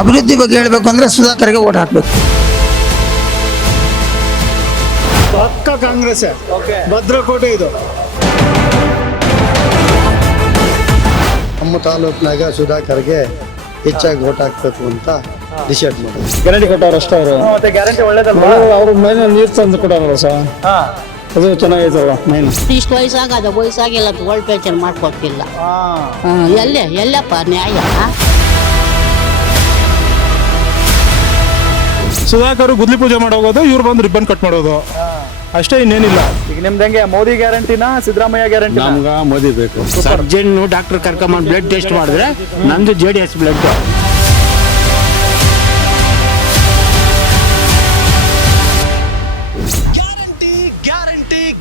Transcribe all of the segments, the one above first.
ಅಭಿವೃದ್ಧಿ ಬಗ್ಗೆ ಹೇಳಬೇಕು ಅಂದ್ರೆ ಸುಧಾಕರ್ಗೆ ಓಟ್ ಹಾಕ್ಬೇಕು. ಪಕ್ಕ ಕಾಂಗ್ರೆಸ್ ಭದ್ರಕೋಟೆ ಇದು. ನಮ್ಮ ತಾಲೂಕಿನಾಗ ಸುಧಾಕರ್ಗೆ ಹೆಚ್ಚಾಗಿ ಓಟ್ ಹಾಕ್ಬೇಕು ಅಂತ ಡಿಸೈಡ್ ಮಾಡೋದು. ಗ್ಯಾರಂಟಿ ಕೊಟ್ಟವ್ರು ಅಷ್ಟೇ ಅವರು. ಮತ್ತೆ ಗ್ಯಾರಂಟಿ ಒಳ್ಳೇದಲ್ವಾ? ಅವ್ರ ಮೇಲೆ ನೀರು ತಂದು ಕೊಡೋರು ಸರ್, ಅದು ಚೆನ್ನಾಗೈತಲ್ಲ ಮೈನ್. ಇಷ್ಟು ವಯಸ್ಸಾಗೆಲ್ಲ ಓಲ್ಡ್ ಪೆನ್ಷನ್ ಮಾಡ್ಕೊಡ್ತಿಲ್ಲ. ಎಲ್ಲಪ್ಪ ನ್ಯಾಯ? ಸುಧಾಕರ್ ಗುದ್ಲಿ ಪೂಜೆ ಮಾಡೋದು, ಇವ್ರು ಬಂದು ರಿಬ್ಬನ್ ಕಟ್ ಮಾಡೋದು ಅಷ್ಟೇ, ಇನ್ನೇನಿಲ್ಲ. ಈಗ ನಿಮ್ದಂಗೆ ಮೋದಿ ಗ್ಯಾರಂಟಿನ ಸಿದ್ದರಾಮಯ್ಯ ಗ್ಯಾರಂಟಿ? ನಮ್ಗ ಮೋದಿ ಬೇಕು. ಸರ್ಜನ್ ಡಾಕ್ಟರ್ ಕರ್ಕೊಂಡ್ ಬ್ಲಡ್ ಟೆಸ್ಟ್ ಮಾಡಿದ್ರೆ ನಂದು JDS ಬ್ಲಡ್.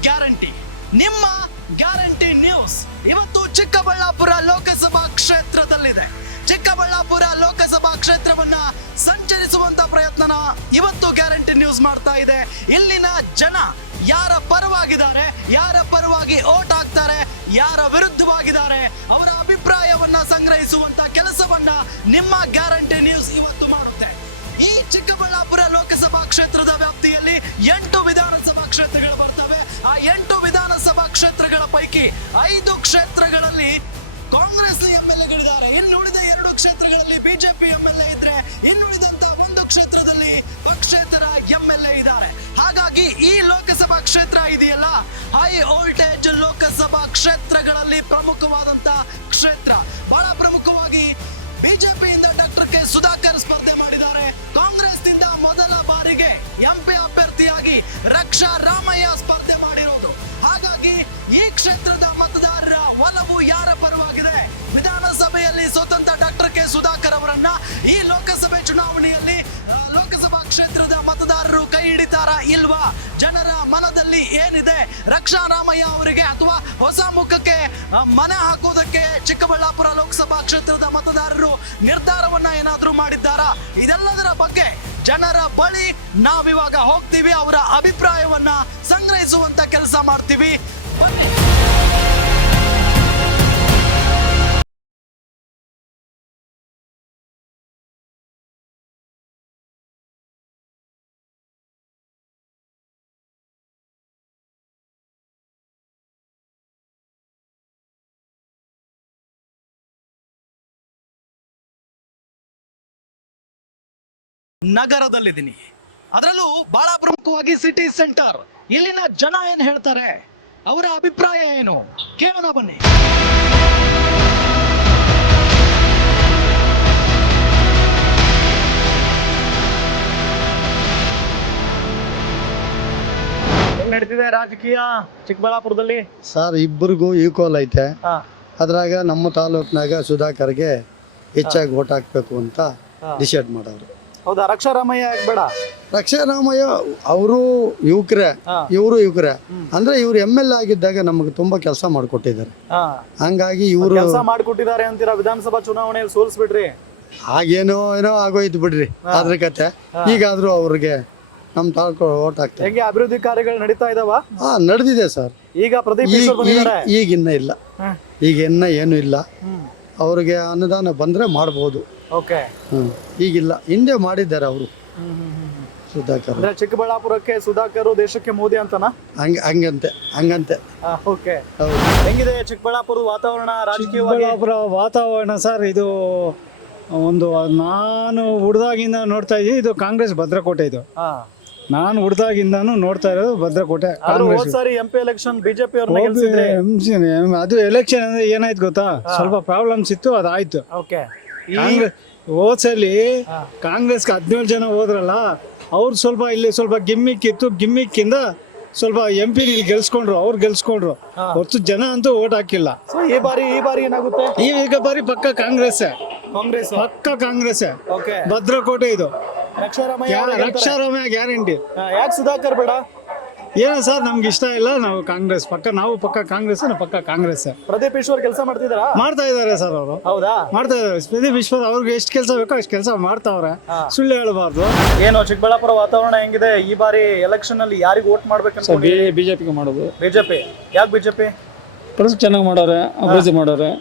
ಗ್ಯಾರಂಟಿ ನಿಮ್ಮ ಗ್ಯಾರಂಟಿ ನ್ಯೂಸ್ ಇವತ್ತು ಚಿಕ್ಕಬಳ್ಳಾಪುರ ಲೋಕಸಭಾ ಕ್ಷೇತ್ರದಲ್ಲಿದೆ. ಚಿಕ್ಕಬಳ್ಳಾಪುರ ಲೋಕಸಭಾ ಕ್ಷೇತ್ರವನ್ನ ಸಂಚರಿಸುವಂತ ಪ್ರಯತ್ನನ ಇವತ್ತು ಗ್ಯಾರಂಟಿ ನ್ಯೂಸ್ ಮಾಡ್ತಾ ಇದೆ. ಇಲ್ಲಿನ ಜನ ಯಾರ ಪರವಾಗಿದ್ದಾರೆ, ಯಾರ ಪರವಾಗಿ ಓಟ್ ಹಾಕ್ತಾರೆ, ಯಾರ ವಿರುದ್ಧವಾಗಿದ್ದಾರೆ, ಅವರ ಅಭಿಪ್ರಾಯವನ್ನ ಸಂಗ್ರಹಿಸುವಂತ ಕೆಲಸವನ್ನ ನಿಮ್ಮ ಗ್ಯಾರಂಟಿ ನ್ಯೂಸ್ ಇವತ್ತು ಮಾಡುತ್ತೆ. ಈ ಚಿಕ್ಕಬಳ್ಳಾಪುರ ಲೋಕಸಭಾ ಕ್ಷೇತ್ರದ ವ್ಯಾಪ್ತಿಯಲ್ಲಿ 8 ವಿಧಾನಸಭಾ ಕ್ಷೇತ್ರಗಳು ಬರ್ತವೆ. ಆ 8 ವಿಧಾನಸಭಾ ಕ್ಷೇತ್ರಗಳ ಪೈಕಿ 5 ಕ್ಷೇತ್ರಗಳಲ್ಲಿ ಕಾಂಗ್ರೆಸ್ MLAಗಳಿದ್ದಾರೆ. ಇನ್ನುಳಿದ 2 ಕ್ಷೇತ್ರಗಳಲ್ಲಿ ಬಿಜೆಪಿ MLA ಇದ್ರೆ, ಇನ್ನುಳಿದಂತ 1 ಕ್ಷೇತ್ರದಲ್ಲಿ ಪಕ್ಷೇತರ MLA ಇದ್ದಾರೆ. ಹಾಗಾಗಿ ಈ ಲೋಕಸಭಾ ಕ್ಷೇತ್ರ ಇದೆಯಲ್ಲ, ಹೈ ವೋಲ್ಟೇಜ್ ಲೋಕಸಭಾ ಕ್ಷೇತ್ರಗಳಲ್ಲಿ ಪ್ರಮುಖವಾದಂತ ಕ್ಷೇತ್ರ. ಬಹಳ ಪ್ರಮುಖವಾಗಿ ಬಿಜೆಪಿಯಿಂದ ಡಾಕ್ಟರ್ ಕೆ ಸುಧಾಕರ್ ಸ್ಪರ್ಧೆ ಮಾಡಿದ್ದಾರೆ. ಕಾಂಗ್ರೆಸ್ನಿಂದ ಮೊದಲ ಬಾರಿಗೆ MP ಅಭ್ಯರ್ಥಿಯಾಗಿ ರಕ್ಷಾ ರಾಮಯ್ಯ ಸ್ಪರ್ಧೆ ಮಾಡಿರೋದು. ಹಾಗಾಗಿ ಈ ಕ್ಷೇತ್ರದ ಮತದಾರರ ಒಲವು ಯಾರ ಪರವಾಗಿದೆ? ವಿಧಾನಸಭೆಯಲ್ಲಿ ಸ್ವತಂತ್ರ ಡಾಕ್ಟರ್ ಕೆ ಸುಧಾಕರ್ ಅವರನ್ನ ಈ ಲೋಕಸಭೆ ಚುನಾವಣೆಯಲ್ಲಿ ಲೋಕಸಭಾ ಕ್ಷೇತ್ರದ ಮತದಾರರು ಕೈ ಹಿಡಿತಾರಾ ಇಲ್ವಾ? ಜನರ ಮನದಲ್ಲಿ ಏನಿದೆ? ರಕ್ಷಾ ರಾಮಯ್ಯ ಅವರಿಗೆ ಅಥವಾ ಹೊಸ ಮುಖಕ್ಕೆ ಮನೆ ಹಾಕುವುದಕ್ಕೆ ಚಿಕ್ಕಬಳ್ಳಾಪುರ ಲೋಕಸಭಾ ಕ್ಷೇತ್ರದ ಮತದಾರರು ನಿರ್ಧಾರವನ್ನ ಏನಾದ್ರೂ ಮಾಡಿದ್ದಾರಾ? ಇದೆಲ್ಲದರ ಬಗ್ಗೆ ಜನರ ಬಳಿ ನಾವಿವಾಗ ಹೋಗ್ತೀವಿ, ಅವರ ಅಭಿಪ್ರಾಯವನ್ನ ಸಂಗ್ರಹಿಸುವಂತ ಕೆಲಸ ಮಾಡ್ತೀವಿ. ಬನ್ನಿ. ನಗರದಲ್ಲಿದ್ದೀನಿ, ಅದರಲ್ಲೂ ಬಹಳ ಪ್ರಮುಖವಾಗಿ ಸಿಟಿ ಸೆಂಟರ್. ಇಲ್ಲಿನ ಜನ ಏನ್ ಹೇಳ್ತಾರೆ, ಅವರ ಅಭಿಪ್ರಾಯ ಏನು ಕೇಳೋಣ ಬನ್ನಿ. ಹೆಂಗ್ ನಡೀತಿದೆ ರಾಜಕೀಯ ಚಿಕ್ಕಬಳ್ಳಾಪುರದಲ್ಲಿ? ಸರ್, ಇಬ್ಬರಿಗೂ ಈಕ್ವಲ್ ಐತೆ. ಅದ್ರಾಗ ನಮ್ಮ ತಾಲೂಕಿನಾಗ ಸುಧಾಕರ್ಗೆ ಹೆಚ್ಚಾಗಿ ಓಟ್ ಹಾಕ್ಬೇಕು ಅಂತ ಡಿಸೈಡ್ ಮಾಡೋರು. ಹೌದಾ? ರಕ್ಷಾ ರಾಮಯ್ಯ ಬೇಡ? ರಕ್ಷಾರಾಮಯ್ಯ ಅವರು ಯುವಕರೇ, ಇವರು ಯುವಕರೇ. ಅಂದ್ರೆ ಇವ್ರು MLA ಆಗಿದ್ದಾಗ ನಮಗೆ ತುಂಬಾ ಕೆಲಸ ಮಾಡಿಕೊಟ್ಟಿದ್ದಾರೆ. ಹಂಗಾಗಿ ಇವರು ಕೆಲಸ ಮಾಡಿಕೊಟ್ಟಿದ್ದಾರೆ ಅಂತೀರಾ? ವಿಧಾನಸಭಾ ಚುನಾವಣೆಯಲ್ಲಿ ಸೋಲ್ಸ್ಬಿಟ್ರಿ. ಹಾಗೇನೋ ಏನೋ ಆಗೋಯ್ತು ಬಿಡ್ರಿ ಅದ್ರ ಕತೆ. ಈಗಾದ್ರೂ ಅವ್ರಿಗೆ ನಮ್ಮ ತಾಲೂಕು ಓಟ್ ಹಾಕ್ತಾರೆ. ಹೆಂಗೆ ಅಭಿವೃದ್ಧಿ ಕಾರ್ಯಗಳು ನಡೀತಾ ಇದಾವ? ನಡೆದಿದೆ ಸರ್. ಈಗ ಪ್ರದೀಪ್ ಈಶ್ವರ್ ಬಂದಿದ್ದಾರೆ. ಈಗ ಇನ್ನ ಇಲ್ಲ, ಈಗ ಇನ್ನ ಏನು ಇಲ್ಲ. ಅವ್ರಿಗೆ ಅನುದಾನ ಬಂದ್ರೆ ಮಾಡ್ಬೋದು. ಓಕೆ. ಈಗಿಲ್ಲ, ಹಿಂದೆ ಮಾಡಿದ್ದಾರೆ ಅವರು ಸುಧಾಕರ್. ಅಂದ್ರೆ ಚಿಕ್ಕಬಳ್ಳಾಪುರಕ್ಕೆ ಸುಧಾಕರ್ ದೇಶಕ್ಕೆ ಮೋದಿ ಅಂತನಾ? ಹಂಗಂತೆ. ಓಕೆ. ಹೆಂಗಿದೆ ಚಿಕ್ಕಬಳ್ಳಾಪುರದ ವಾತಾವರಣ ರಾಜಕೀಯವಾಗಿ? ಚಿಕ್ಕಬಳ್ಳಾಪುರ ವಾತಾವರಣ ಸರ್, ಇದು ಒಂದು ನಾನು ಹುಡ್ದಾಗಿಂದ ನೋಡ್ತಾ ಇದ್ದೀನಿ. ಇದು ಕಾಂಗ್ರೆಸ್ ಭದ್ರಕೋಟೆ. ಇದು ನಾನು ಹುಡ್ದಾಗಿಂದಾನು ನೋಡ್ತಾ ಇರೋದು ಭದ್ರಕೋಟೆ. ಸಾರಿ MP ಎಲೆಕ್ಷನ್ ಬಿಜೆಪಿ ಅವ್ರನ್ನ ಗೆಲ್ಸಿದ್ರೆ? ಅದು ಎಲೆಕ್ಷನ್ ಅಂದ್ರೆ ಏನಾಯ್ತು ಗೊತ್ತಾ, ಸ್ವಲ್ಪ ಪ್ರಾಬ್ಲಮ್ಸ್ ಇತ್ತು, ಅದಾಯ್ತು. ಹೋದ್ಸಲಿ ಕಾಂಗ್ರೆಸ್ಗೆ 17 ಜನ ಹೋದ್ರಲ್ಲ, ಅವ್ರು ಸ್ವಲ್ಪ ಇಲ್ಲಿ ಸ್ವಲ್ಪ ಗಿಮ್ಮಿಕ್ ಇತ್ತು. ಗಿಮ್ಮಿಕ್ಕಿಂದ ಸ್ವಲ್ಪ MP ಗೆಲ್ಸ್ಕೊಂಡ್ರು, ಅವ್ರು ಗೆಲ್ಸ್ಕೊಂಡ್ರು ಹೊತ್ತು ಜನ ಅಂತೂ ಓಟ್ ಹಾಕಿಲ್ಲ. ಈ ಬಾರಿ ಏನಾಗುತ್ತೆ? ಈಗ ಬಾರಿ ಪಕ್ಕ ಕಾಂಗ್ರೆಸ್, ಪಕ್ಕ ಕಾಂಗ್ರೆಸ್. ಭದ್ರಕೋಟೆ ಇದು. ರಕ್ಷಾರಾಮಯ್ಯ ಗ್ಯಾರಂಟಿ. ಯಾಕೆ ಸುಧಾಕರ್ ಬೇಡ? ಏನೋ ಸರ್, ನಮ್ಗೆ ಇಷ್ಟ ಇಲ್ಲ. ನಾವು ಕಾಂಗ್ರೆಸ್ ಪಕ್ಕ, ನಾವು ಪಕ್ಕ ಕಾಂಗ್ರೆಸ್, ಪಕ್ಕ ಕಾಂಗ್ರೆಸ್. ಪ್ರದೀಪ್ ಈಶ್ವರ್ ಕೆಲಸ ಮಾಡ್ತಿದಾರಾ? ಮಾಡ್ತಾ ಇದಾರೆ ಸರ್ ಅವರು. ಹೌದಾ? ಮಾಡ್ತಾ ಇದಾರೆ. ಪ್ರದೀಪ್ ಈಶ್ವರ್ ಅವ್ರಿಗೆ ಎಷ್ಟು ಕೆಲಸ ಬೇಕೋ ಅಷ್ಟು ಕೆಲಸ ಮಾಡ್ತಾವ್ರೆ, ಸುಳ್ಳು ಹೇಳಬಾರ್ದು. ಏನು ಚಿಕ್ಕಬಳ್ಳಾಪುರ ವಾತಾವರಣ ಹೆಂಗಿದೆ ಈ ಬಾರಿ ಎಲೆಕ್ಷನ್ ಅಲ್ಲಿ? ಯಾರಿಗೆ ವೋಟ್ ಮಾಡ್ಬೇಕಂತ? ಬಿಜೆಪಿಗೆ ಮಾಡೋದು. ಬಿಜೆಪಿ? ಯಾಕೆ ಬಿಜೆಪಿ? ಚೆನ್ನಾಗಿ ಮಾಡೋರೆ, ಅಭಿವೃದ್ಧಿ ಮಾಡೋರೆ.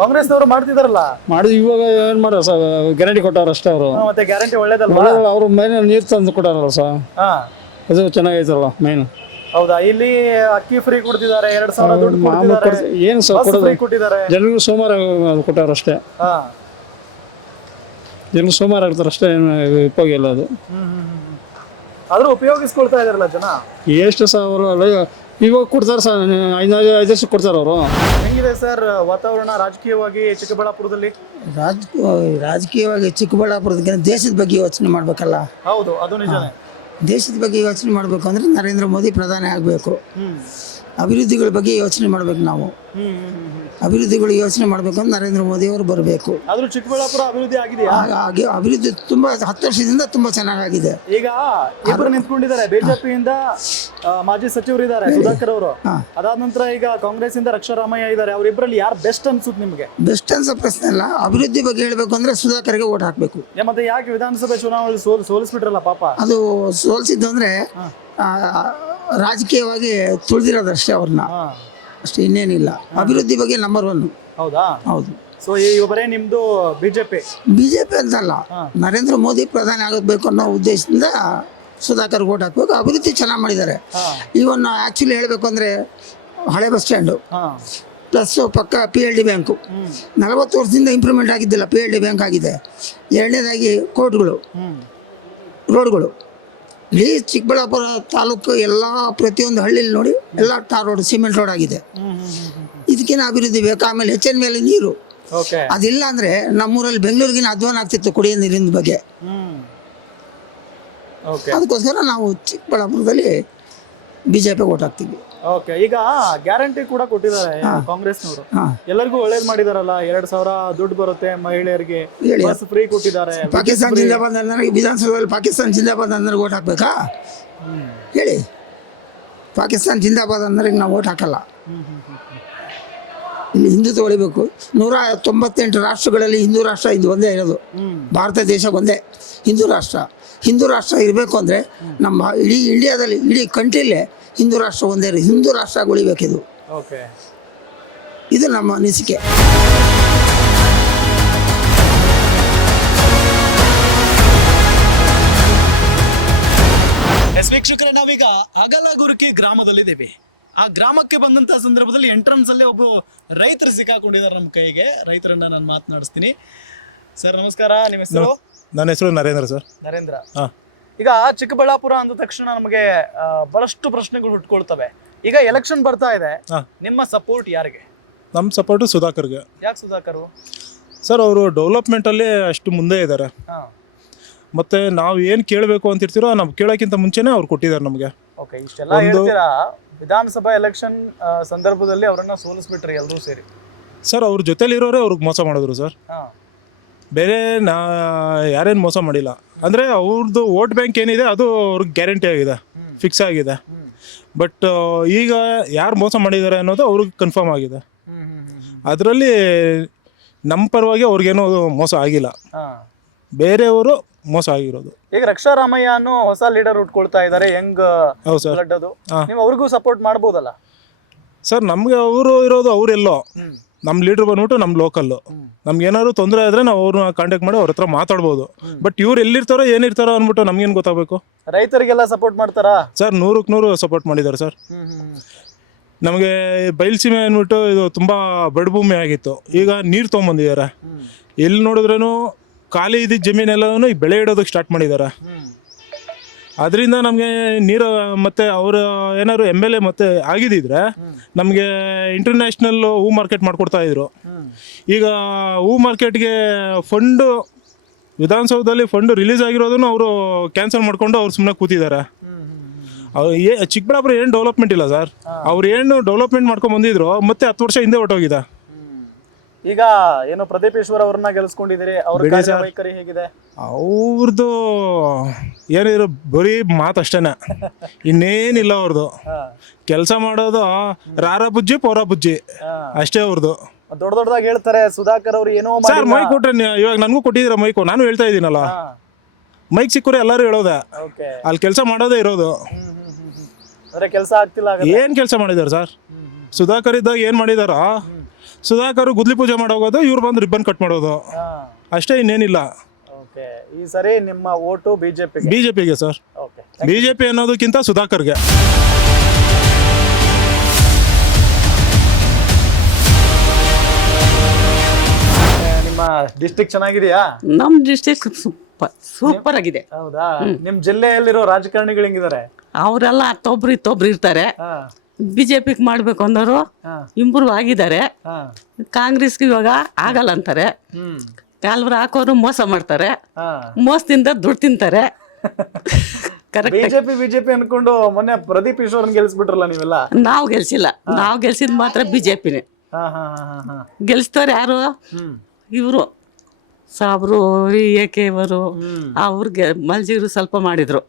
ಕಾಂಗ್ರೆಸ್ನವರು ಮಾಡ್ತಿದಾರಲ್ಲ. ಮಾಡಿದ್ ಇವಾಗ ಏನ್ ಮಾಡೋ ಸರ್, ಗ್ಯಾರಂಟಿ ಕೊಟ್ಟಾರ ಅಷ್ಟೇ ಅವರು. ಮತ್ತೆ ಗ್ಯಾರಂಟಿ ಒಳ್ಳೇದಲ್ವಾ? ಅವ್ರು ಮೈನ್ ನೀರು ತಂದು ಕೊಟ್ಟಾರಲ್ಲ ಸರ್, ಹಾ ಅದು ಚೆನ್ನಾಗೈತಲ್ಲ ಮೈನ್. ಹೌದಾ? ಇಲ್ಲಿ ಅಕ್ಕಿ ಫ್ರೀ ಕೊಡ್ತಿದ್ದಾರೆ, 2,000 ದುಡ್ಡು ಕೊಡ್ತಿದ್ದಾರೆ, ಏನು ಸರ್ ಕೊಡೋದು, ಫ್ರೀ ಕೊಟ್ಟಿದ್ದಾರೆ. ಜನರಿಗೆ ಸೋಮವಾರ ಕೊಟ್ಟಾರ ಅಷ್ಟೇ. ಹಾ ಜನರು ಸೋಮವಾರ ಆಗ್ತಾರೆ ಅಷ್ಟೇ, ಏನು ಉಪಯೋಗ ಇಲ್ಲ ಅದು. ಆದ್ರೂ ಉಪಯೋಗಿಸ್ಕೊಳ್ತಾ ಇದಾರಲ್ಲ ಜನ. ಎಷ್ಟು ಸರ್ ಅವರು ಇವಾಗ ಕೊಡ್ತಾರೆ ಸರ್, 5 ವರ್ಷ ಕೊಡ್ತಾರೆ ಅವರು. ಹೆಂಗಿದೆ ಸರ್ ವಾತಾವರಣ ರಾಜಕೀಯವಾಗಿ ಚಿಕ್ಕಬಳ್ಳಾಪುರದಲ್ಲಿ? ರಾಜಕೀಯವಾಗಿ ಚಿಕ್ಕಬಳ್ಳಾಪುರದಕ್ಕಿಂತ ದೇಶದ ಬಗ್ಗೆ ಯೋಚನೆ ಮಾಡ್ಬೇಕಲ್ಲ. ಹೌದು, ಅದು ನಿಜನೇ. ದೇಶದ ಬಗ್ಗೆ ಯೋಚನೆ ಮಾಡಬೇಕು ಅಂದ್ರೆ ನರೇಂದ್ರ ಮೋದಿ ಪ್ರಧಾನಿ ಆಗಬೇಕು. ಅಭಿವೃದ್ಧಿಗಳ ಬಗ್ಗೆ ಯೋಚನೆ ಮಾಡ್ಬೇಕು ನಾವು. ಅಭಿವೃದ್ಧಿಗಳು ಯೋಚನೆ ಮಾಡ್ಬೇಕು ಅಂದ್ರೆ ನರೇಂದ್ರ ಮೋದಿ ಅವರು ಬರಬೇಕು. ಆದ್ರೂ ಚಿಕ್ಕಬಳ್ಳಾಪುರ ಅಭಿವೃದ್ಧಿ ಆಗಿದೆಯಾ? ಹಾಗೆ ಅಭಿವೃದ್ಧಿ ತುಂಬಾ 10 ವರ್ಷದಿಂದ ತುಂಬಾ ಚೆನ್ನಾಗಿದೆ. ಈಗ ಇಬ್ಬರು ನಿಂತ್ಕೊಂಡಿದ್ದಾರೆ, ಬಿಜೆಪಿಯಿಂದ ಮಾಜಿ ಸಚಿವರು ಇದ್ದಾರೆ ಸುಧಾಕರ್ ಅವರು, ಅದಾದ ನಂತರ ಈಗ ಕಾಂಗ್ರೆಸ್ ಇಂದ ರಕ್ಷಾರಾಮಯ್ಯ ಇದ್ದಾರೆ. ಅವರಿಬ್ಬರಲ್ಲಿ ಯಾರು ಬೆಸ್ಟ್ ಅನ್ಸುತ್ತೆ ನಿಮ್ಗೆ? ಬೆಸ್ಟ್ ಅನ್ಸೋ ಪ್ರಶ್ನೆ ಅಲ್ಲ, ಅಭಿವೃದ್ಧಿ ಬಗ್ಗೆ ಹೇಳ್ಬೇಕು ಅಂದ್ರೆ ಸುಧಾಕರ್ಗೆ ಓಟ್ ಹಾಕ್ಬೇಕು. ಮತ್ತೆ ಯಾಕೆ ವಿಧಾನಸಭೆ ಚುನಾವಣೆಯಲ್ಲಿ ಸೋಲಿಸ್ಬಿಟ್ರಲ್ಲ ಪಾಪ? ಅದು ಸೋಲ್ಸಿದ್ದು ಅಂದ್ರೆ ರಾಜಕೀಯವಾಗಿ ತುಳಿದಿರೋದಷ್ಟೇ ಅವ್ರನ್ನ, ಅಷ್ಟೇ, ಇನ್ನೇನಿಲ್ಲ. ಅಭಿವೃದ್ಧಿ ಬಗ್ಗೆ ನಂಬರ್ 1. ಹೌದಾ? ಹೌದು. ಸೊ ಬರೇ ನಿಮ್ದು ಬಿಜೆಪಿ ಅಂತಲ್ಲ, ನರೇಂದ್ರ ಮೋದಿ ಪ್ರಧಾನಿ ಆಗಬೇಕು ಅನ್ನೋ ಉದ್ದೇಶದಿಂದ ಸುಧಾಕರ್ ಓಟ್ ಹಾಕ್ಬೇಕು. ಅಭಿವೃದ್ಧಿ ಚೆನ್ನಾಗಿ ಮಾಡಿದ್ದಾರೆ. ಇವನ್ ಆಕ್ಚುಲಿ ಹೇಳ್ಬೇಕು ಅಂದ್ರೆ ಹಳೆ ಬಸ್ ಸ್ಟ್ಯಾಂಡು ಪ್ಲಸ್ ಪಕ್ಕ PLD ಬ್ಯಾಂಕು 40 ವರ್ಷದಿಂದ ಇಂಪ್ರೂವ್ಮೆಂಟ್ ಆಗಿದ್ದಿಲ್ಲ, PLD ಬ್ಯಾಂಕ್ ಆಗಿದೆ. ಎರಡನೇದಾಗಿ ಕೋರ್ಟ್ಗಳು, ರೋಡ್ಗಳು. ಇಲ್ಲಿ ಚಿಕ್ಕಬಳ್ಳಾಪುರ ತಾಲೂಕು ಎಲ್ಲ ಪ್ರತಿಯೊಂದು ಹಳ್ಳಿಲಿ ನೋಡಿ ಎಲ್ಲ ಟಾರ್ ರೋಡ್, ಸಿಮೆಂಟ್ ರೋಡ್ ಆಗಿದೆ. ಇದಕ್ಕಿಂತ ಅಭಿವೃದ್ಧಿ ಬೇಕು. ಆಮೇಲೆ ಹೆಚ್ಚಿನ ಮೇಲೆ ನೀರು, ಅದಿಲ್ಲ ಅಂದ್ರೆ ನಮ್ಮೂರಲ್ಲಿ ಬೆಂಗಳೂರಿಗಿನ ಅಧ್ವಾನ ಆಗ್ತಿತ್ತು ಕುಡಿಯೋ ನೀರಿನ ಬಗ್ಗೆ. ಅದಕ್ಕೋಸ್ಕರ ನಾವು ಚಿಕ್ಕಬಳ್ಳಾಪುರದಲ್ಲಿ ಬಿಜೆಪಿ ಓಟ್ ಹಾಕ್ತೀವಿ. ಈಗ ಗ್ಯಾರಂಟಿ ಕೂಡ ಕೊಟ್ಟಿದ್ದಾರೆ ಕಾಂಗ್ರೆಸ್ನವರು, ಎಲ್ಲರಿಗೂ ಒಳ್ಳೇದ್ ಮಾಡಿದಾರಲ್ಲ. 2,000 ದುಡ್ಡು ಬರುತ್ತೆ ಮಹಿಳೆಯರಿಗೆ, ಬಸ್ ಫ್ರೀ ಕೊಟ್ಟಿದ್ದಾರೆ. ಪಾಕಿಸ್ತಾನ ಜಿಂದಾಬಾದ್ ನನಗೆ ವಿಧಾನಸಭೆಯಲ್ಲಿ ಪಾಕಿಸ್ತಾನ ಜಿಂದಾಬಾದ್ ಅಂದ್ರೆ ಓಟ್ ಹಾಕ್ಬೇಕಾ ಹೇಳಿ? ಪಾಕಿಸ್ತಾನ ಜಿಂದಾಬಾದ್ ಅಂದ್ರೆ ನಾವು ಓಟ್ ಹಾಕಲ್ಲ. ಇಲ್ಲಿ ಹಿಂದುತ್ವ ಹೊಳಿಬೇಕು. 198 ರಾಷ್ಟ್ರಗಳಲ್ಲಿ ಹಿಂದೂ ರಾಷ್ಟ್ರ ಇದು ಒಂದೇ ಇರೋದು. ಭಾರತ ದೇಶ ಒಂದೇ ಹಿಂದೂ ರಾಷ್ಟ್ರ. ಹಿಂದೂ ರಾಷ್ಟ್ರ ಇರಬೇಕು ಅಂದರೆ ನಮ್ಮ ಇಡೀ ಇಂಡಿಯಾದಲ್ಲಿ, ಇಡೀ ಕಂಟ್ರಿಲೇ ಹಿಂದೂ ರಾಷ್ಟ್ರ ಒಂದೇ. ಹಿಂದೂ ರಾಷ್ಟ್ರ ಉಳಿಬೇಕಿದು. ಇದು ನಮ್ಮ ಅನಿಸಿಕೆ. ವೀಕ್ಷಕರೇ, ನಾವೀಗ ಅಗಲಗುರ್ಕಿ ಗ್ರಾಮದಲ್ಲಿದ್ದೀವಿ. ಆ ಗ್ರಾಮಕ್ಕೆ ಬಂದಂತ ಸಂದರ್ಭದಲ್ಲಿ ಎಂಟ್ರನ್ಸ್ ಅಲ್ಲೇ ಒಬ್ಬ ರೈತರು ಸಿಕ್ಕಾಕೊಂಡಿದ್ದಾರೆ ನಮ್ಮ ಕೈಗೆ. ರೈತರನ್ನ ನಾನು ಮಾತನಾಡಿಸ್ತೀನಿ. ಸರ್ ನಮಸ್ಕಾರ, ನಿಮ್ಮ ಹೆಸರು? ನನ್ನ ಹೆಸರು ನರೇಂದ್ರ ಸರ್. ನರೇಂದ್ರ. ಈಗ ಚಿಕ್ಕಬಳ್ಳಾಪುರ ಅಂದ ತಕ್ಷಣ ನಮಗೆ ಬಹಳಷ್ಟು ಪ್ರಶ್ನೆಗಳು ಹುಟ್ಕೊಳ್ತವೆ. ಈಗ ಎಲೆಕ್ಷನ್ ಬರ್ತಾ ಇದೆ, ನಿಮ್ಮ ಸಪೋರ್ಟ್ ಯಾರಿಗೆ? ನಮ್ಮ ಸಪೋರ್ಟು ಸುಧಾಕರ್ಗೆ. ಯಾಕೆ ಸುಧಾಕರ್ ಸರ್? ಅವರು ಡೆವಲಪ್ಮೆಂಟಲ್ಲಿ ಅಷ್ಟು ಮುಂದೆ ಇದ್ದಾರೆ. ಮತ್ತೆ ನಾವು ಏನು ಕೇಳಬೇಕು ಅಂತಿರ್ತೀರೋ ನಾವು ಕೇಳೋಕ್ಕಿಂತ ಮುಂಚೆನೇ ಅವ್ರು ಕೊಟ್ಟಿದ್ದಾರೆ ನಮಗೆ. ಓಕೆ, ಇಷ್ಟೆಲ್ಲ ಹೇಳ್ತೀರಾ. ವಿಧಾನಸಭಾ ಎಲೆಕ್ಷನ್ ಸಂದರ್ಭದಲ್ಲಿ ಅವರನ್ನ ಸೋಲಿಸ್ಬಿಟ್ರಿ ಎಲ್ಲರೂ ಸೇರಿ. ಸರ್, ಅವ್ರ ಜೊತೆಲಿರೋರೇ ಅವ್ರಿಗೆ ಮೋಸ ಮಾಡಿದ್ರು ಸರ್. ಬೇರೆ ಯಾರೇನು ಮೋಸ ಮಾಡಿಲ್ಲ. ಅಂದರೆ ಅವ್ರದ್ದು ವೋಟ್ ಬ್ಯಾಂಕ್ ಏನಿದೆ ಅದು ಅವ್ರಿಗೆ ಗ್ಯಾರಂಟಿ ಆಗಿದೆ, ಫಿಕ್ಸ್ ಆಗಿದೆ. ಬಟ್ ಈಗ ಯಾರು ಮೋಸ ಮಾಡಿದ್ದಾರೆ ಅನ್ನೋದು ಅವ್ರಿಗೆ ಕನ್ಫರ್ಮ್ ಆಗಿದೆ. ಅದರಲ್ಲಿ ನಮ್ಮ ಪರವಾಗಿ ಅವ್ರಿಗೇನೋ ಮೋಸ ಆಗಿಲ್ಲ, ಬೇರೆಯವರು ಮೋಸ ಆಗಿರೋದು. ಈಗ ರಕ್ಷಾರಾಮಯ್ಯ ಅನ್ನೋ ಹೊಸ ಲೀಡರ್ ಉಟ್ಕೊಳ್ತಾ ಇದ್ದಾರೆ, ಯಂಗ್. ಹೌದು ಸರ್. ನೀವು ಅವ್ರಿಗೂ ಸಪೋರ್ಟ್ ಮಾಡ್ಬೋದಲ್ಲ ಸರ್? ನಮಗೆ ಅವರು ಇರೋದು ಅವರೆಲ್ಲೋ, ನಮ್ಮ ಲೀಡರ್ ಬಂದ್ಬಿಟ್ಟು ನಮ್ಮ ಲೋಕಲ್ಲು. ನಮ್ಗೆ ಏನಾದ್ರು ತೊಂದರೆ ಆದ್ರೆ ನಾವು ಅವ್ರನ್ನ ಕಾಂಟ್ಯಾಕ್ಟ್ ಮಾಡಿ ಅವ್ರ ಹತ್ರ ಮಾತಾಡ್ಬೋದು. ಬಟ್ ಇವ್ರು ಎಲ್ಲಿರ್ತಾರೋ ಏನಿರ್ತಾರೋ ಅಂದ್ಬಿಟ್ಟು ನಮ್ಗೇನು ಗೊತ್ತಾಗಬೇಕು? ರೈತರಿಗೆಲ್ಲ ಸಪೋರ್ಟ್ ಮಾಡ್ತಾರಾ ಸರ್? 100ಕ್ಕೆ 100 ಸಪೋರ್ಟ್ ಮಾಡಿದ್ದಾರೆ ಸರ್. ನಮಗೆ ಬಯಲುಸೀಮೆ ಅಂದ್ಬಿಟ್ಟು ಇದು ತುಂಬ ಬಡಭೂಮಿ ಆಗಿತ್ತು, ಈಗ ನೀರು ತೊಗೊಂಬಂದಿದ್ದಾರೆ. ಎಲ್ಲಿ ನೋಡಿದ್ರೂ ಖಾಲಿ ಇದ್ದಿದ್ದ ಜಮೀನೆಲ್ಲನೂ ಈಗ ಬೆಳೆ ಇಡೋದಕ್ಕೆ ಸ್ಟಾರ್ಟ್ ಮಾಡಿದ್ದಾರೆ. ಅದರಿಂದ ನಮಗೆ ನೀರು ಮತ್ತು ಅವರು ಏನಾದ್ರು MLA ಮತ್ತೆ ಆಗಿದ್ದಿದ್ರೆ ನಮಗೆ ಇಂಟರ್ನ್ಯಾಷನಲ್ ಹೂ ಮಾರ್ಕೆಟ್ ಮಾಡಿಕೊಡ್ತಾ ಇದ್ರು. ಈಗ ಹೂ ಮಾರ್ಕೆಟ್ಗೆ ಫಂಡು ವಿಧಾನಸೌಧದಲ್ಲಿ ಫಂಡು ರಿಲೀಸ್ ಆಗಿರೋದನ್ನು ಅವರು ಕ್ಯಾನ್ಸಲ್ ಮಾಡಿಕೊಂಡು ಅವ್ರು ಸುಮ್ಮನೆ ಕೂತಿದ್ದಾರೆ. ಅವ್ರು ಚಿಕ್ಕಬಳ್ಳಾಪುರ ಏನು ಡೆವಲಪ್ಮೆಂಟ್ ಇಲ್ಲ ಸರ್. ಅವ್ರು ಏನು ಡೆವಲಪ್ಮೆಂಟ್ ಮಾಡ್ಕೊಂಡು ಬಂದಿದ್ರು ಮತ್ತೆ 10 ವರ್ಷ ಹಿಂದೆ ಹೊಟ್ಟೋಗಿದೆ. ಈಗ ಏನು ಪ್ರದೀಪ್ ಈಶ್ವರ್ ಅವ್ರನ್ನ ಗೆಲ್ಸ್ಕೊಂಡಿದ್ದೀರಿ, ಅವ್ರ ಕಾರ್ಯವೈಖರಿ ಹೇಗಿದೆ? ಅವ್ರದ್ದು ಏನಿದ್ರು ಬರೀ ಮಾತಷ್ಟೇನೆ, ಇನ್ನೇನಿಲ್ಲ. ಅವ್ರದ್ದು ಕೆಲಸ ಮಾಡೋದು ರಾರ ಬುಜ್ಜಿ ಪೋರ ಬುಜ್ಜಿ ಅಷ್ಟೇ ಅವ್ರದ್ದು. ದೊಡ್ಡ ದೊಡ್ಡದಾಗಿ ಹೇಳ್ತಾರೆ ಸುಧಾಕರ್ ಅವ್ರು ಏನೋ ಸರ್. ಮೈಕ್ ಕೊಟ್ರೆ ಇವಾಗ ನನಗೂ ಕೊಟ್ಟಿದ್ದೀರ ಮೈಕು, ನಾನು ಹೇಳ್ತಾ ಇದ್ದೀನಲ್ಲ. ಮೈಕ್ ಸಿಕ್ಕರೆ ಎಲ್ಲರೂ ಹೇಳೋದೆ, ಅಲ್ಲಿ ಕೆಲಸ ಮಾಡೋದೇ ಇರೋದು. ಕೆಲಸ ಆಗ್ತಿಲ್ಲ. ಏನ್ ಕೆಲಸ ಮಾಡಿದಾರೆ ಸರ್? ಸುಧಾಕರ್ ಇದ್ದಾಗ ಏನ್ ಮಾಡಿದಾರ? ಸುಧಾಕರ್ ಗುದ್ಲಿ ಪೂಜೆ ಮಾಡೋಗೋದು, ಇವ್ರು ಬಂದು ರಿಬ್ಬನ್ ಕಟ್ ಮಾಡೋದು ಅಷ್ಟೇ, ಇನ್ನೇನಿಲ್ಲ. ಓಕೆ, ಈ ಸರಿ ನಿಮ್ಮ ಓಟು ಬಿಜೆಪಿ ಬಿಜೆಪಿಗೆ ಸರ್. ಓಕೆ, ಬಿಜೆಪಿ ಅನ್ನೋದಕ್ಕಿಂತ ಸುಧಾಕರ್ಗೆ. ನಿಮ್ಮ ಡಿಸ್ಟ್ರಿಕ್ಟ್ ಚೆನ್ನಾಗಿದೆಯಾ? ನಮ್ ಡಿಸ್ಟ್ರಿಕ್ಟ್ ಸೂಪರ್ ಆಗಿದೆ. ಹೌದಾ? ನಿಮ್ ಜಿಲ್ಲೆಯಲ್ಲಿರೋ ರಾಜಕಾರಣಿಗಳು ಹೆಂಗಿದ್ದಾರೆ? ಅವರೆಲ್ಲ ಇತ್ತೊಬ್ರು ಇರ್ತಾರೆ. ಬಿಜೆಪಿಗೆ ಮಾಡ್ಬೇಕು ಅನ್ನೋರು ಇಂಪ್ರೂವ್ ಆಗಿದ್ದಾರೆ. ಕಾಂಗ್ರೆಸ್ಗೆ ಇವಾಗ ಆಗಲ್ಲ ಅಂತಾರೆ. ಕಾಲ್ವರ ಹಾಕೋರು ಮೋಸ ಮಾಡ್ತಾರೆ, ಮೋಸದಿಂದ ದುಡ್ಡು ತಿಂತಾರೆ. ಬಿಜೆಪಿ ಅನ್ಕೊಂಡು ಮೊನ್ನೆ ಪ್ರದೀಪ್ ಈಶ್ವರನ್ ಗೆಲ್ಸ್ಬಿಟ್ರಲ್ಲ ನೀವೆಲ್ಲ. ನಾವು ಗೆಲ್ಸಿಲ್ಲ, ನಾವು ಗೆಲ್ಸಿದ್ ಮಾತ್ರ ಬಿಜೆಪಿನೇ. ಗೆಲ್ಸ್ತಾರೆ ಯಾರು? ಇವರು ಸಾಬ್ರು, ಏಕೆ ಇವರು, ಅವ್ರಿಗೆ ಮಲ್ಜಿರು ಸ್ವಲ್ಪ ಮಾಡಿದ್ರು,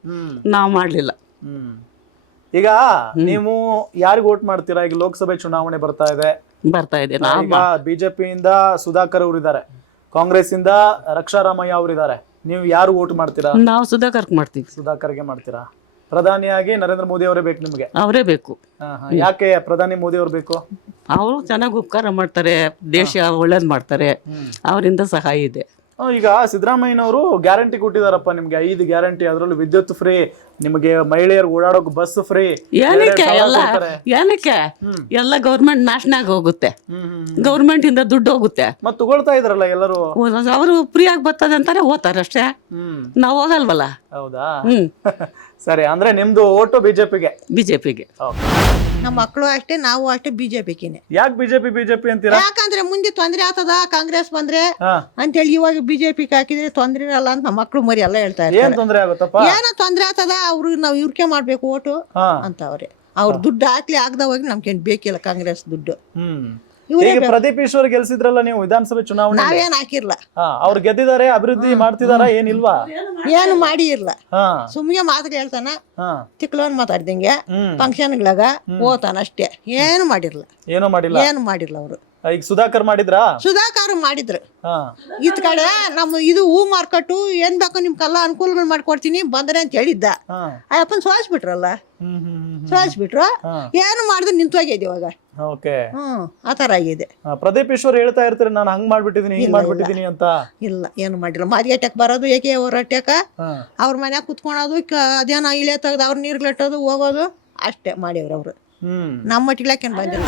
ನಾವು ಮಾಡ್ಲಿಲ್ಲ. ಈಗ ನೀವು ಯಾರಿಗ್ ವೋಟ್ ಮಾಡ್ತೀರಾ? ಈಗ ಲೋಕಸಭೆ ಚುನಾವಣೆ ಬರ್ತಾ ಇದೆ. ಈಗ ಬಿಜೆಪಿಯಿಂದ ಸುಧಾಕರ್ ಅವರು ಇದ್ದಾರೆ, ಕಾಂಗ್ರೆಸ್ ಇಂದ ರಕ್ಷಾರಾಮಯ್ಯ ಅವರು ಇದ್ದಾರೆ. ನೀವು ಯಾರು ವೋಟ್ ಮಾಡ್ತೀರಾ? ನಾವು ಸುಧಾಕರ್ಗೆ ಮಾಡ್ತೀವಿ. ಸುಧಾಕರ್ಗೆ ಮಾಡ್ತೀರಾ? ಪ್ರಧಾನಿಯಾಗಿ ನರೇಂದ್ರ ಮೋದಿ ಅವರೇ ಬೇಕು ನಿಮ್ಗೆ? ಅವರೇ ಬೇಕು. ಯಾಕೆ ಪ್ರಧಾನಿ ಮೋದಿ ಅವ್ರು ಬೇಕು? ಅವರು ಚೆನ್ನಾಗಿ ಉಪಕಾರ ಮಾಡ್ತಾರೆ, ದೇಶ ಒಳ್ಳೇದ್ ಮಾಡ್ತಾರೆ, ಅವರಿಂದ ಸಹಾಯ ಇದೆ. ಈಗ ಸಿದ್ದರಾಮಯ್ಯನವರು ಗ್ಯಾರಂಟಿ ಕೊಟ್ಟಿದಾರಪ್ಪ ನಿಮ್ಗೆ, 5 ಗ್ಯಾರಂಟಿ. ಅದರಲ್ಲೂ ವಿದ್ಯುತ್ ಫ್ರೀ, ನಿಮಗೆ ಮಹಿಳೆಯರು ಓಡಾಡೋಕ್ ಬಸ್ ಫ್ರೀ. ಏನಕ್ಕೆ ಎಲ್ಲ ಗೌರ್ಮೆಂಟ್ ನಾಶನಾಗ ಹೋಗುತ್ತೆ, ಗೌರ್ಮೆಂಟ್ ಇಂದ ದುಡ್ಡು ಹೋಗುತ್ತೆ. ಮತ್ ತಗೊಳ್ತಾ ಇದ್ರಲ್ಲ ಎಲ್ಲರೂ. ಅವರು ಫ್ರೀ ಆಗಿ ಬರ್ತದೆ ಅಂತಾರೆ, ಹೋಗ್ತಾರೆ ಅಷ್ಟೇ, ನಾವು ಹೋಗಲ್ವಲ್ಲ. ಹೌದಾ? ಸರಿ, ಅಂದ್ರೆ ನಿಮ್ದು ಓಟು ಬಿಜೆಪಿಗೆ? ಬಿಜೆಪಿಗೆ. ನಮ್ಮ ಮಕ್ಕಳು ಅಷ್ಟೇ, ನಾವು ಅಷ್ಟೇ ಬಿಜೆಪಿಗೆ. ಯಾಕೆ ಬಿಜೆಪಿ ಅಂತೀರಾ? ಯಾಕಂದ್ರೆ ಮುಂದೆ ತೊಂದ್ರೆ ಆಗ್ತದ ಕಾಂಗ್ರೆಸ್ ಬಂದ್ರೆ ಅಂತೇಳಿ. ಇವಾಗ ಬಿಜೆಪಿಗೆ ಹಾಕಿದ್ರೆ ತೊಂದ್ರೆ ಇರಲ್ಲ ಅಂತ ನಮ್ಮ ಮಕ್ಕಳು ಮರಿ ಎಲ್ಲ ಹೇಳ್ತಾ ಏನ್ ಇರ್ತಾರೆ. ತೊಂದ್ರೆ ಆಗುತ್ತಪ್ಪ? ಏನೋ ತೊಂದ್ರೆ ಆಗ್ತದ, ಅವ್ರು ನಾವ್ ಇವ್ರಿಗೆ ಮಾಡ್ಬೇಕು ಓಟು ಅಂತ ಅವ್ರೆ. ಅವ್ರ ದುಡ್ಡು ಹಾಕ್ಲಿ ಆಗದವಾಗ ನಮ್ಗೇನ್ ಬೇಕಿಲ್ಲ ಕಾಂಗ್ರೆಸ್ ದುಡ್ಡು. ಈಗ ಪ್ರದೀಪ್ ಈಶ್ವರ್ ಗೆಲ್ಸಿದ್ರಲ್ಲ ನೀವು ವಿಧಾನಸಭೆ ಚುನಾವಣೆ. ನಾವೇನ್ ಹಾಕಿರ್ಲ. ಅವ್ರು ಗೆದ್ದಿದ್ದಾರೆ, ಅಭಿವೃದ್ಧಿ ಮಾಡ್ತಿದಾರ ಏನಿಲ್ವಾ? ಏನು ಮಾಡಿ ಇರ್ಲ, ಸುಮ್ಗೆ ಮಾತ್ರ ಹೇಳ್ತಾನ, ತಿಕ್ಲೋನ್ ಮಾತಾಡ್ದಂಗೆ ಫಂಕ್ಷನ್ಗಳಾಗ ಹೋತಾನ ಅಷ್ಟೇ, ಏನು ಮಾಡಿರ್ಲ. ಏನು ಮಾಡಿಲ್ಲ ಅವರು. ಈಗ ಸುಧಾಕರ್ ಮಾಡಿದ್ರಾ? ಸುಧಾಕರ್ ಮಾಡಿದ್ರು. ಇತ್ ಕಡೆ ನಮ್ಮ ಇದು ಹೂ ಮಾರ್ಕೆಟ್ ಏನ್ ಬೇಕೋ ನಿಮ್ಗೆಲ್ಲ ಅನುಕೂಲಗಳು ಮಾಡ್ಕೊಡ್ತೀನಿ ಬಂದ್ರೆ ಅಂತ ಹೇಳಿದ್ದ. ಅಯ್ಯಪ್ಪನ್ ಸೋಸ್ಬಿಟ್ರಲ್ಲ, ಸೋಸ್ಬಿಟ್ರು. ಏನು ಮಾಡಿದ್ರು ನಿಂತೋಗಿದೆ ಇವಾಗ. ಆತರ ಆಗಿದೆ. ಪ್ರದೀಪ್ ಈಶ್ವರ್ ಹೇಳ್ತಾ ಇರ್ತಾರೆ, ನಾನು ಹಂಗ್ ಮಾಡ್ಬಿಟ್ಟಿದೀನಿ, ಹಿಂಗ್ ಮಾಡ್ಬಿಟ್ಟಿದೀನಿ ಅಂತ. ಇಲ್ಲ, ಏನು ಮಾಡಿಲ್ಲ. ಮಾರ್ಕೆಟ್ಗೆ ಬರೋದು, ಏಕೆ ಹೊರಟ್ಯಾಕ ಅವ್ರ ಮನ್ಯಾಗ ಕುತ್ಕೊಳೋದು, ಅದೇನೋ ಇಳೆ ತೆಗ್ದು ಅವ್ರ ನೀರ್ಗಟ್ಟೋದು ಹೋಗೋದು ಅಷ್ಟೇ ಮಾಡಿವ್ರ ಅವ್ರು. ನಮ್ಮ ಮಟ್ಟಿಗ್ಲಾಕೇನ್ ಬಂದಿಲ್ಲ.